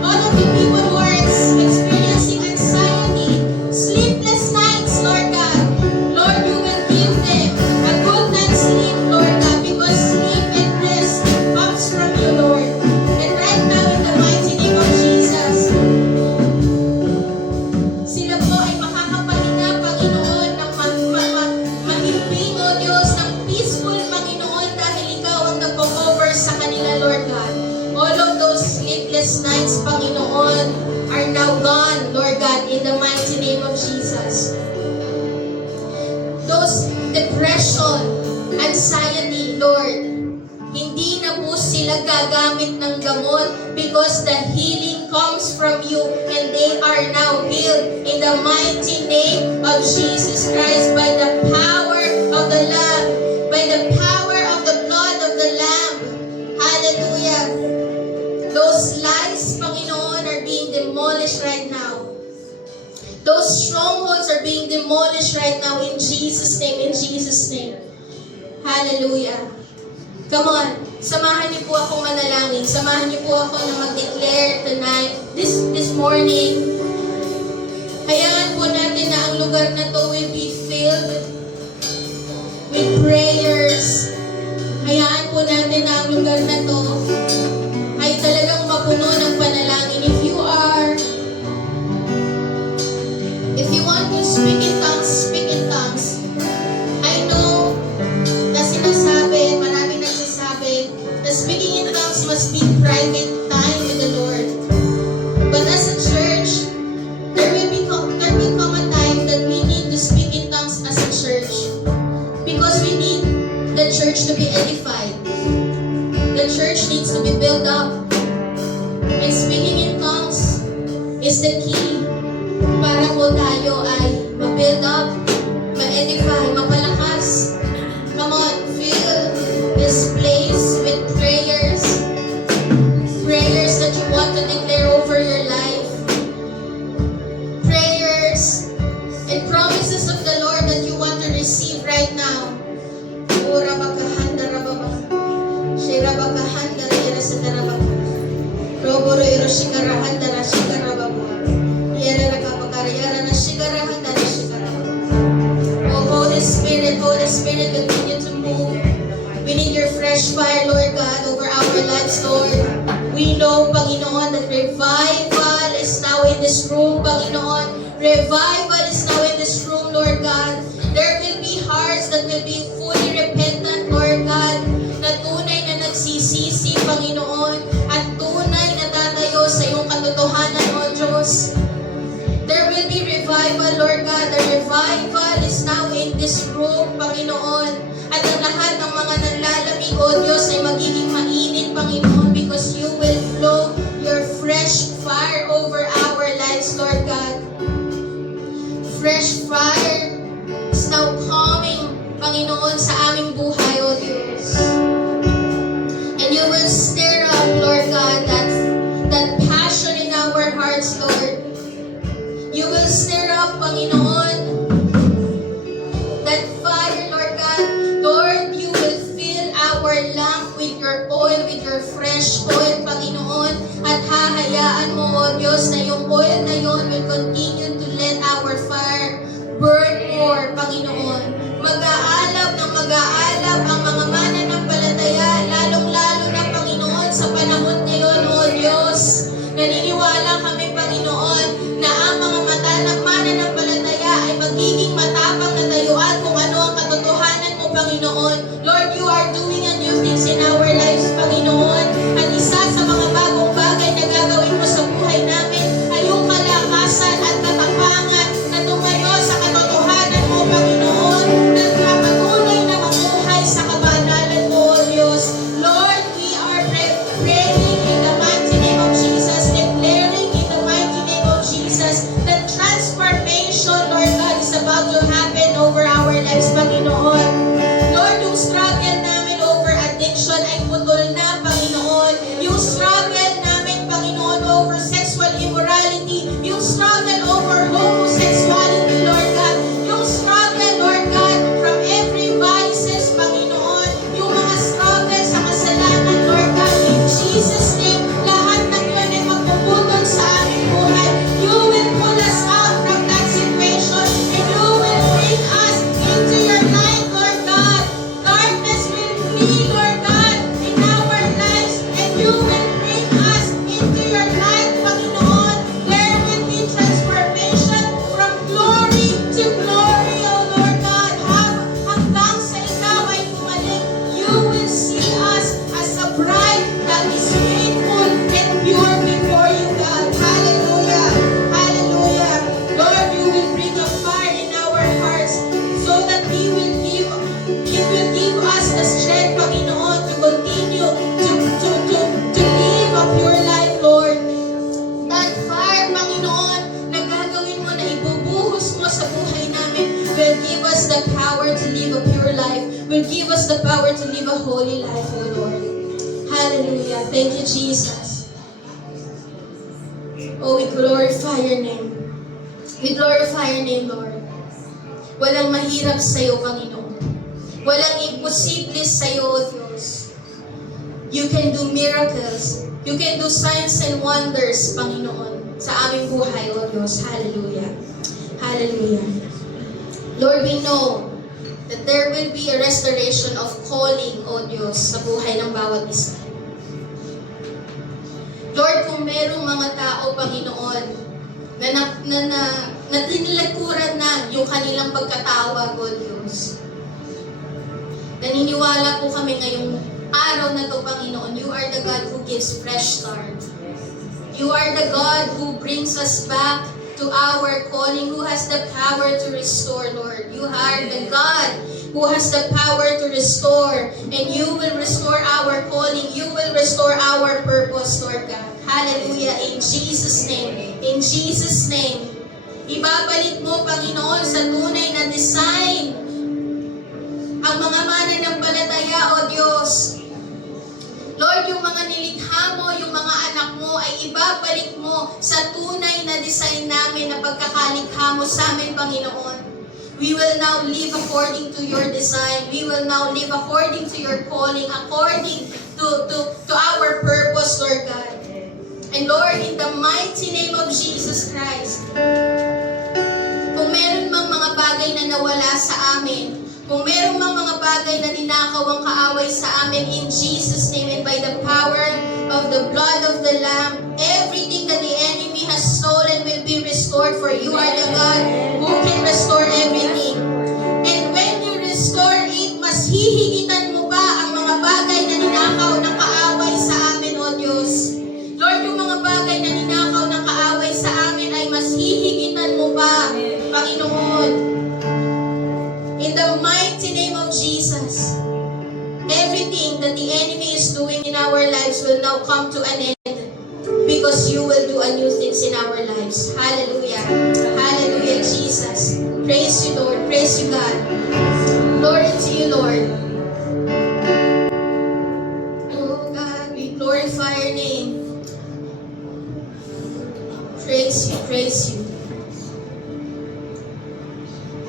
All of the people who are experiencing anxiety, sleepless nights, Lord God, Lord, you will give them a good night's sleep, Lord God, because sleep and rest comes from you, Lord. And right now, in the mighty name of Jesus, sila po ay makakapahinga, Panginoon, ng mahimbing, O Diyos, ng peaceful, Panginoon, dahil Ikaw ang nagpo-cover sa kanila, Lord God. All of those sleepless nights, Panginoon, are now gone, Lord God, in the mighty name of Jesus. Those depression, anxiety, Lord, hindi na po sila gagamit ng gamot because the healing comes from you and they are now healed in the mighty name of Jesus Christ by the power of the Lamb, by the power of the blood of the Lamb. Hallelujah. Those lies, Panginoon, are being demolished right now. Those strongholds are being demolished right now in Jesus' name, in Jesus' name. Hallelujah. Come on, samahan niyo po akong manalangin. Samahan niyo po ako na mag-declare tonight, this morning. Hayaan po natin na ang lugar na to will be filled with prayers. Hayaan po natin na ang lugar na to ay talagang mapuno ng panalangin. If you want to speak in tongues, speak in tongues. I know na sinasabi, maraming nagsasabi, na speaking in tongues must be private time with the Lord. But as a church, there will come a time that we need to speak in tongues as a church. Because we need the church to be edified. The church needs to be built up. And speaking in tongues is the key para po tayo ay ma-build up, ma-edify, mapalakas. Come on, fill this place with prayers. Prayers that you want to declare over your life. Prayers and promises of the Lord that you want to receive right now. Ura bakahanda rababa. Shira bakahanda rira sa darababa. Roboro iro shikarahanda na shikarababa. Yera rakapakaryara na shikarahanda na shikarababa. Oh, Holy Spirit, continue to move. We need your fresh fire, Lord God, over our lives, Lord. We know, Panginoon, that revival is now in this room, Panginoon. Revival is now in this room, Lord God. There will be hearts that will be fully repentant, Lord God, na tunay na nagsisisi, Panginoon, at tunay na tatayo sa iyong katotohanan, O Diyos. There will be revival, Lord God. The revival is now in this room, Panginoon. At ang lahat ng mga nanlalamig, O Diyos, ay magiging mainit, Panginoon, because you will flow your fresh fire over our lives, Lord God. Fresh fire is now coming, Panginoon, sa aming buhay, O Diyos. And you will stir up, Lord God, that passion in our hearts, Lord. You will stir up, Panginoon, that fire, Lord God. Lord, you will fill our lamp with your oil, with your fresh oil, Panginoon. At hahayaan mo, O Diyos, na yung oil na yun will continue to let our fire burn more, Panginoon. Mag-aalab ang mga mananampalataya, lalong-lalo na, Panginoon, sa panahon ngayon, O Diyos. Naniniwala kami, Panginoon, na ang mga mananampalataya ay magiging matapang na tayuan kung ano ang katotohanan mo, Panginoon. Lord, you are doing a new things in our lives, Panginoon. At isa sa mga bagong bagay na gagawin mo sa buhay namin ay yung kalakasan at katapangan na tumayo sa katotohanan mo, Panginoon, na patuloy na mamuhay sa kabanalan mo, O Diyos. Lord, we are praying in the mighty name of Jesus, declaring in the mighty name of Jesus that transformation, Lord God, is about to happen over our lives, Panginoon. Lord, naputol na, Panginoon. Yung struggle namin, Panginoon, over sexual immorality, yung struggle over homosexuality, Lord God, yung struggle, Lord God, from every vices, Panginoon, yung mga struggle sa kasalanan, Lord God, in Jesus' name, lahat ng yun ay magpuputol sa aming buhay. You will pull us out from that situation and you will bring us into your light, Lord God. Darkness will flee, Lord God, in our lives and you will bring us into your light, Panginoon. There will be transformation from glory to glory, O Lord God. Hanggang sa ikaw ay bumalik, you will see us as a bride that is faithful and pure before you, God. Hallelujah. Hallelujah. Lord, you will bring a fire in our hearts so that He will give us the strength, Panginoon, to continue to live a pure life, Lord. That fire, Panginoon, na gagawin mo, na ibubuhos mo sa buhay namin, will give us the power to live a pure life, will give us the power to live a holy life, O Lord. Hallelujah. Thank you, Jesus. Oh, we glorify your name. We glorify your name, Lord. Walang mahirap sa'yo, Panginoon. Walang imposible sa'yo, O Diyos. You can do miracles. You can do signs and wonders, Panginoon, sa aming buhay, O Diyos. Hallelujah. Hallelujah. Lord, we know that there will be a restoration of calling, O Diyos, sa buhay ng bawat isa. Lord, kung merong mga tao, Panginoon, na tinilagkuran na yung kanilang pagkatawag, O Diyos. Naniniwala po kami ngayong araw na to, Panginoon, you are the God who gives fresh start. You are the God who brings us back to our calling, who has the power to restore, Lord. You are the God who has the power to restore, and you will restore our calling. You will restore our purpose, Lord God. Hallelujah. In Jesus' name. In Jesus' name. Ibabalik mo, Panginoon, sa tunay na design ang mga mananampalataya, O Diyos. Lord, yung mga nilikha mo, yung mga anak mo, ay ibabalik mo sa tunay na design namin na pagkakalikha mo sa amin, Panginoon. We will now live according to your design. We will now live according to your calling, according to our purpose, Lord God. And Lord, in the mighty name of Jesus Christ, kung meron mang mga bagay na nawala sa amin, kung meron mang mga bagay na ninakaw ang kaaway sa amin, in Jesus' name and by the power of the blood of the Lamb, everything that the enemy has stolen will be restored, for you are the God who can restore everything. And when you restore it, mas hihigitan mo pa ang mga bagay na ninakaw ng kaaway sa amin, O Diyos. Lord, yung mga bagay na ninakaw ng kaaway sa amin ay mas hihigitan mo pa, Panginoon. In the mighty name of Jesus, everything that the enemy is doing in our lives will now come to an end, because you will do a new things in our lives. Hallelujah. Hallelujah, Jesus. Praise you, Lord. Praise you, God. Glory to you, Lord. Oh, God, we glorify your name. Praise you, praise you.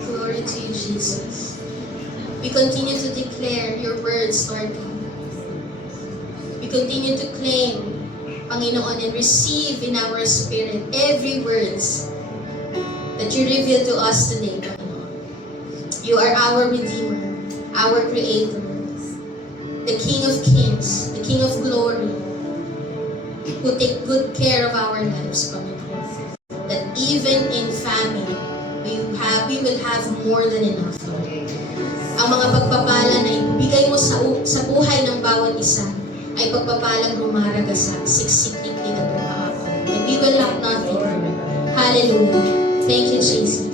Glory to you, Jesus. We continue to declare your words, Lord God. We continue to claim, Panginoon, and receive in our spirit every words that you reveal to us today, Panginoon. You are our Redeemer, our Creator, the King of Kings, the King of Glory, who take good care of our lives, Panginoon. That even in famine, we will have more than enough, Lord. Ang mga pagpapala na ibigay mo sa buhay ng bawat isa ay pagpapalang rumaragasag, siksik-liklik at umaabot. And we will lack nothing. Hallelujah. Thank you, Jesus.